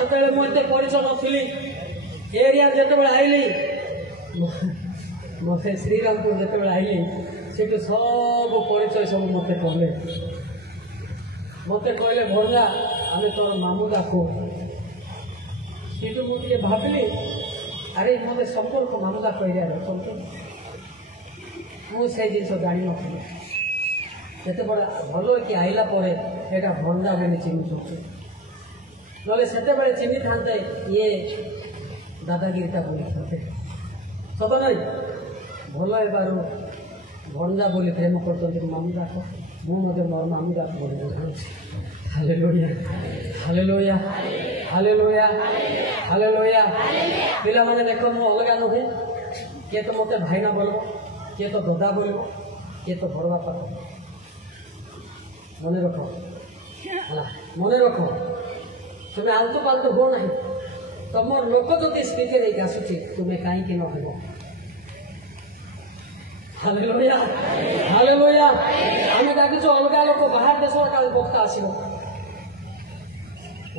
सेतेले मते परिचय नथिली एरिया जेतेबेले आइली मते श्रीरामपुर जेतेबेले आइली सेटु सब परिचय सब मते कहले भरला आमे तोर मामू डाको सेटु मुझे भाबली अरे मते संपर्क मामू डाको एरिया रे संपर्क मु से जिस जानी नथिली सेते बड़ा भलो कि आइला परे एटा भंडा बोली चिन्ह नले सेते बड़े चिन्ह थांते ये दादागिरीटा बोली थांते सत नहीं भल एबार भंडा बोली प्रेम करते मामू डाक मुझे मोर मामू डाक बोली हालेलुया हालेलुया हालेलुया हालेलुया पिला माने देखो मु अलगा नुहे किए तो मते भाई ना बोलबो किए तो दादा बोलबो किए तो बड़ बापा मन रख मन रख तुम्हें आलतू पालतू हो ना तुम लोक जो स्थिति नहीं आसुची तुम्हें कहीं न हो हालेलुया हालेलुया आम डाकिଛୁ अलगा लोक बाहर देश का बक्ता आसो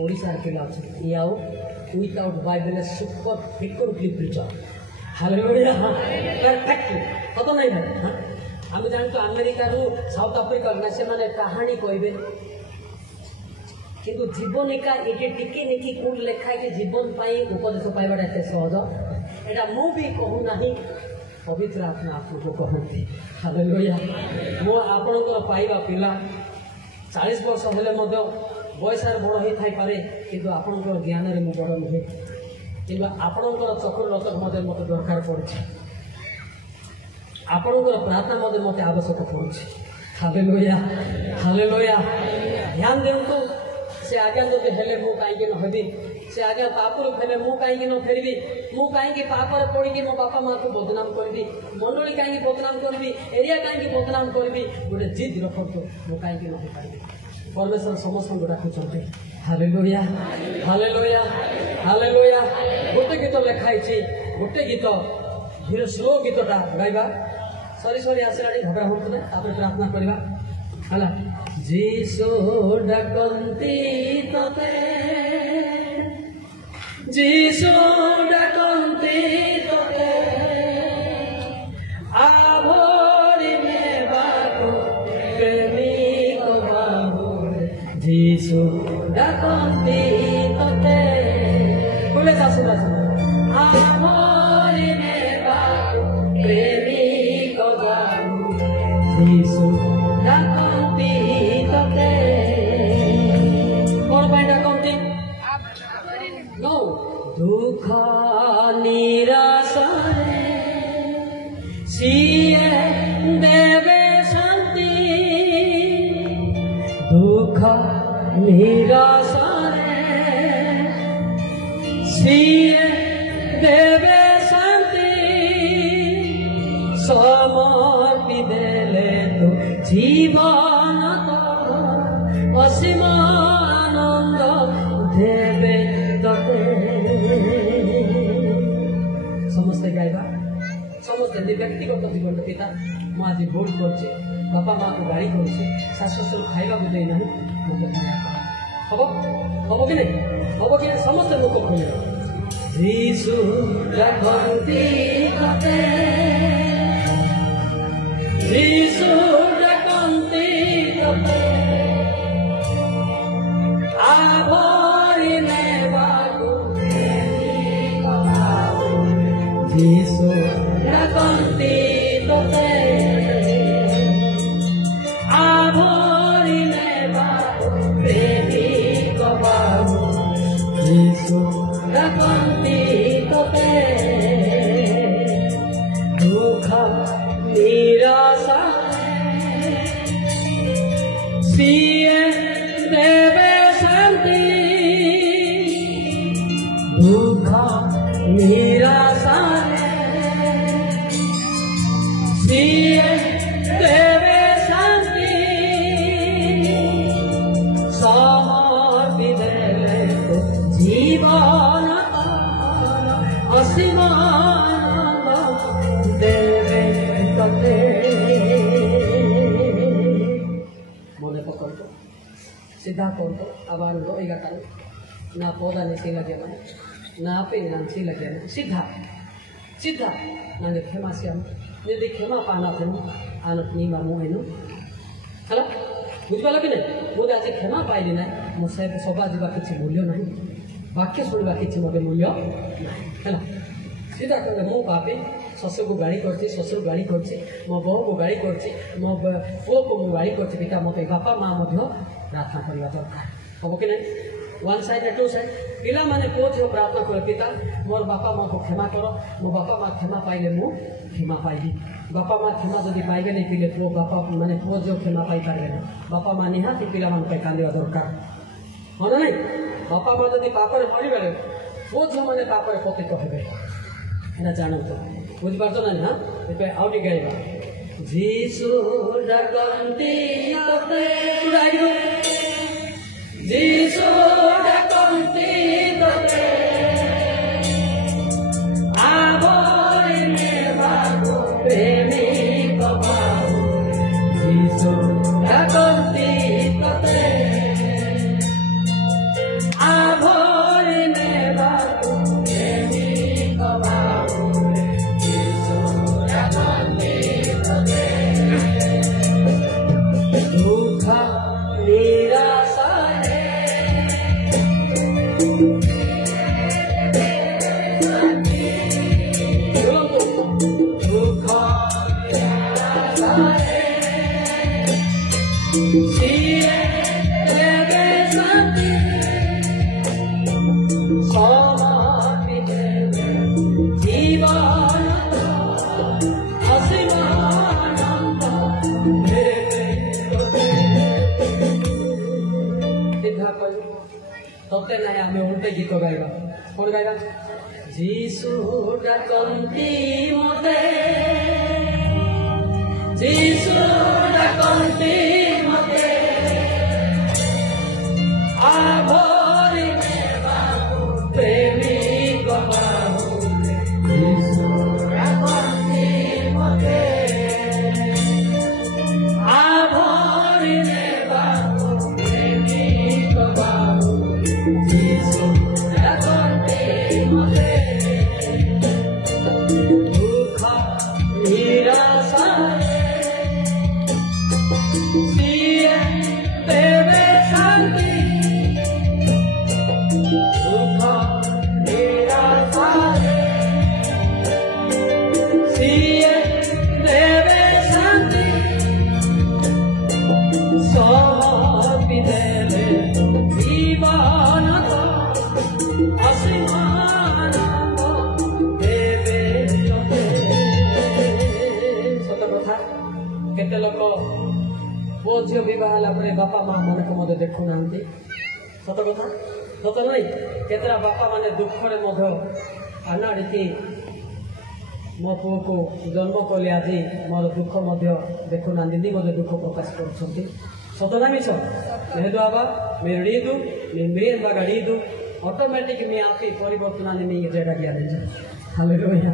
ओडिशार पिला अच्छे आउ without Bible super frequently preacher hallelujah perfectly कत नहीं भाई आम जानते अमेरिका साउथ आफ्रिका ना से माने कहानी कहबे किंतु जीवनिका ये टिके निकी कौन लेखा कि जीवन पाई उपदेश पाइबाटा एत सहज एटा मु भी कहू नहीं पवित्र आत्मा आपको कहते हालेलुया मो आपणकर पाइबा पिला 40 वर्ष हेले मध्य बयसार बड़ ही थाई पारे किंतु आपणकर ज्ञान रे मु बड़ नुहे किंतु आपणकर चक्र लचक मते मते दरकार पड़े आपणकर प्रार्थना मते मते आवश्यक पड़े हालेलुया हालेलुया ध्यान देंतु से आज्ञा जब हेले मु कहीं न हेबी से आज्ञा पापर हेले मु कहीं न फेरबी मु कहीं पापर पड़ी मो बापा माँ को बदनाम करी मंडली कहीं बदनाम करी एरिया कहीं बदनाम करी गोटे जिद रखतु मु कहीं न हो पारि परमेश्वर समस्त डाकुंट हालेलुया हालेलुया हालेलुया गोटे गीत लिखाई गोटे गीत धीरे स्लो गीतटा गाइबा सरी सरी आसला घबरा हूँ प्रार्थना करवा है जीसु डाकंती तते जीसु डाकंती तते आभरी में बाको प्रेमिक बाहु जीसु डाकंती तते बोले सासु आभरी में बाको प्रेमिक बाहु जीसु डाकंती नो दुख निराश सीए देवे शांति दुख निराश सीए देवे शांति समर्पी देले तो जीवन असीम आनंद देवे समस्ते गाइबा समस्ते व्यक्तिगत जीवन पिता मु आज भूल कर बापा माँ को गाड़ी कर शाशु शशुर खाइबा को दे ना हम हम कि नहीं हम कि समस्त लोक खोल जीसु डाकंती तते जीसु डाकंती तते जीसु डाकन्ति तोते आभरिले बाबु प्रेमिक बाबु जीसु डाकन्ति तोते दुःख निराशा सिए देवे शांति दुःख निराशा सिए देवे शांति समर्पि देले तो जीवन असीम देवे तोते मने पकड़ो सीधा करतो आवाज दो एगाटा ना पौधा ने सी लगे ना पे नांसी लगे सीधा सीधा नाने क्षमा श्याम यदि क्षमा पाना थे आनत नी मामू हेनु हला बुझिपाल कि नहीं मुझे आज क्षमा पाइली ना मो सभा जीवा किसी मूल्य नहीं वाक्य शुणवा किसी मते मूल्य है सीधा कहले मो पापी शशु को गाड़ी करছি শ্বশুর গাড়ি করছি মো বউ को गाड़ी करছি मो पुओ को मो गाड़ी करছি पिता मते बापा माँ मध्य प्रार्थना करवा दरकार हम कि नहीं वन साइड टू साइड पिला माने पुओ झियो प्रार्थना कर पिता मोर बापा माँ को क्षमा कर मो बापा माँ क्षमा पाइले मु क्षमा पाइली बापा माँ क्षमा जदि पाइबे नहीं पिले पुओ बापा माने पुओ झियो क्षमा पाई पारे ना बापा माँ निहाती पिला मान पे कांदिवा दरकार हो ना नहीं बापा माँ जदि पापरे मरिबे पुओ झियो माने पापरे पतित हेबे एना जानतो बुझिपारछ ना हाँ ये आउटी गाइबा जीसु डाकन्ति तोते उडाइरो जीसु डाकन्ति तोते आभरिले बाबु प्रेमिक बाबु जीसु डाकन्ति तोते आभरिले बाबु प्रेमिक बाबु दुःख निराशा दुःख निराशा सिए देवे शांति समर्पि देवे जीवन तोते ना आम उल्टे गीत गाइबा कौन गाइबा जीसु डाकन्ति मते जीसु डाकन्ति मते आभरिले बाबु प्रेमिक बाबु जीसु डाकन्ति मते आभरिले बाबु प्रेमिक बाबु जीसु डाकन्ति मते दुःख निराशा सिए देवे शांति दुःख निराशा सिए देवे शांति समर्पि देले जीवन केते लोक पुओ झील बहुत बापा माँ मन को मत देखु ना सत कथा सत नहीं केतरा बापा माने दुखरे आनाड़ी मो पुओ को जन्म कले आज मोर दुख देखु ना नी मत दुख प्रकाश कर सत ना मिछ जेहेतु बाबा मैं रीदू मैं बागा रीदू ऑटोमेटिक मी आपी परिवर्तन मी जगह दिया हालेलुया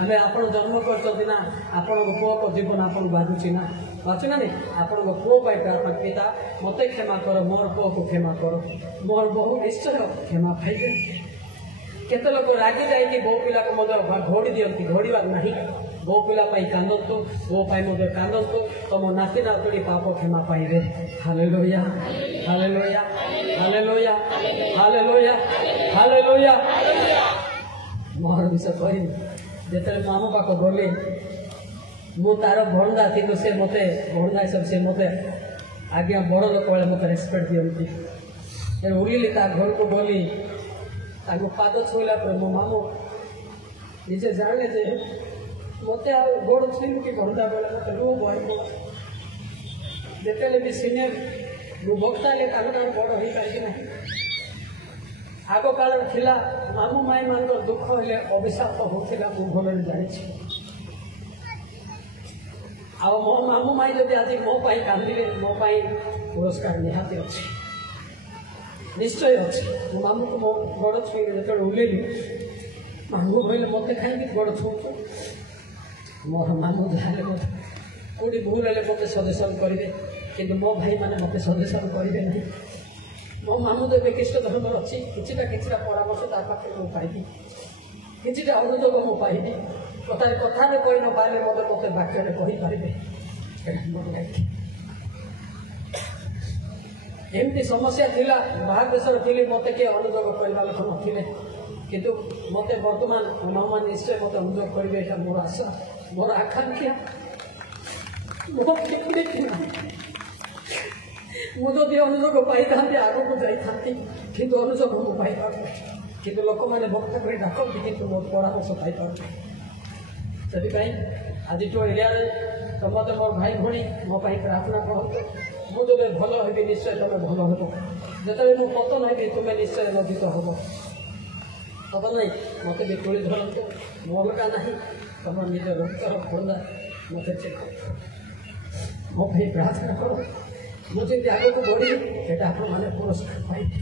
आमे आपण जन्म करछथि ना आपण पुओ को जीवन आपण बाजुछि ना बाचु ना नहीं आपण पुओ पाई प्रार्थना पिता मते क्षमा कर मोर पुओ को क्षमा कर मोर बहु निश्चय क्षमा पाइबे केते लोक रागी जाइए बो पिला को मदर घोड़ी दियंती घोड़ीवा नहीं बो पिला पाई कांदंतु बो पाई मदर कांदंतु तम नाती नातुड़ी पाप क्षमा पाइबे hallelujah hallelujah hallelujah hallelujah hallelujah मोर विषय कहि ଯେତେବେଳେ ମୁଁ ଆମ ପାଖ ଗଲି ମୁଁ ତାର ଭଣ୍ଡା କିନ୍ତୁ ସେ ମୋତେ ଭଣ୍ଡା ହିସାବରେ ସେ ମୋତେ ଆଜ୍ଞା ବଡ଼ ଲୋକ ବେଳେ ମୋତେ ରେସ୍ପେକ୍ଟ ଦିଅନ୍ତି। ଉଡ଼ିଲି ତା ଘରକୁ ଗଲି, ତାଙ୍କୁ ପାଦ ଛୁଇଁଲା ପରେ ମୋ ମାମୁଁ ନିଜେ ଜାଣିଲେ ଯେ ମୋତେ ଆଉ ଗୋଡ଼ ଛୁଇଁବୁ କି ଭଣ୍ଡା ବେଳେ ମୋତେ ରୁହ ବହିବ। ଯେତେବେଳେ ବି ସିନିୟର ମୁଁ ବକ୍ତା ହେଲେ ତାଙ୍କଠାରୁ ବଡ଼ ହୋଇପାରିବି ନାହିଁ। ଆଗ କାଳରେ ଥିଲା ମାମୁଁ ମାଇଁମାନଙ୍କର ଦୁଃଖ ହେଲେ ଅଭିଶାପ ହେଉଥିଲା, ମୁଁ ଭଲରେ ଜାଣିଛି। ଆଉ ମୋ ମାମୁଁ ମାଇଁ ଯଦି ଆଜି ମୋ ପାଇଁ କାନ୍ଦିଲେ ମୋ ପାଇଁ ପୁରସ୍କାର ନିହାତି ଅଛି, ନିଶ୍ଚୟ ଅଛି। ମୋ ମାମୁଁକୁ ମୋ ଗୋଡ଼ ଛୁଇଁଲେ ଯେତେବେଳେ ଓହ୍ଲେଇଲି ମାମୁଁ କହିଲେ ମୋତେ କାହିଁକି ଗୋଡ଼ ଛୁଉଁଛୁ? ମୋର ମାମୁଁ ଯାହାହେଲେ ମୋତେ କେଉଁଠି ଭୁଲ ହେଲେ ମୋତେ ସଜେସନ୍ କରିବେ, କିନ୍ତୁ ମୋ ଭାଇମାନେ ମୋତେ ସଜେସନ୍ କରିବେ ନାହିଁ। ମୋ ମାମୁଁ ତ ଏବେ ଖ୍ରୀଷ୍ଟ ଧର୍ମର ଅଛି, କିଛିଟା ପରାମର୍ଶ ତା ପାଖରେ ମୁଁ ପାଇବି, କିଛିଟା ଅନୁଯୋଗ ମୁଁ ପାଇବି। କଥାରେ କହି ନ ପାଇଲେ ମୋତେ ବାକ୍ୟରେ କହିପାରିବେ। ଏମିତି ସମସ୍ୟା ଥିଲା, ବାହାର ଦେଶରେ ଥିଲି, ମୋତେ କିଏ ଅନୁଯୋଗ କରିବା ଲୋକ ନଥିଲେ, କିନ୍ତୁ ମୋତେ ବର୍ତ୍ତମାନ ମାମୁଁମାନେ ନିଶ୍ଚୟ ମୋତେ ଅନୁଯୋଗ କରିବେ, ଏଇଟା ମୋର ଆଶା, ମୋର ଆକାଂକ୍ଷା। ମୁଁ ଯଦି ଅନୁଯୋଗ ପାଇଥାନ୍ତି ଆଗକୁ ଯାଇଥାନ୍ତି, କିନ୍ତୁ ଅନୁଯୋଗ ମୁଁ ପାଇପାରୁନି। କିନ୍ତୁ ଲୋକମାନେ ଭକ୍ତ କରି ଡାକନ୍ତି, କିନ୍ତୁ ମୋ ପରାମର୍ଶ ପାଇପାରୁନି। ସେଥିପାଇଁ ଆଜିଠୁ ଏରିଆରେ ସମସ୍ତେ ମୋର ଭାଇ ଭଉଣୀ ମୋ ପାଇଁ ପ୍ରାର୍ଥନା କରନ୍ତୁ। ମୁଁ ଯେବେ ଭଲ ହେବି ନିଶ୍ଚୟ ତୁମେ ଭଲ ହେବ, ଯେତେବେଳେ ମୁଁ ପତନ ହେବି ତୁମେ ନିଶ୍ଚୟ ଲଜ୍ଜିତ ହେବ। ହବ ନାହିଁ, ମୋତେ ବି ତୁଳି ଧରନ୍ତୁ, ମୁଁ ଅଲଗା ନାହିଁ, ତୁମର ନିଜ ରକ୍ତର ଖୋଲା ମୋତେ ଚେକ ମୋ ପାଇଁ ପ୍ରାର୍ଥନା କର। ମୁଁ ଯେମିତି ଆଗକୁ ବଢ଼ିବି ସେଇଟା ଆପଣମାନେ ପୁରସ୍କାର ପାଇବେ।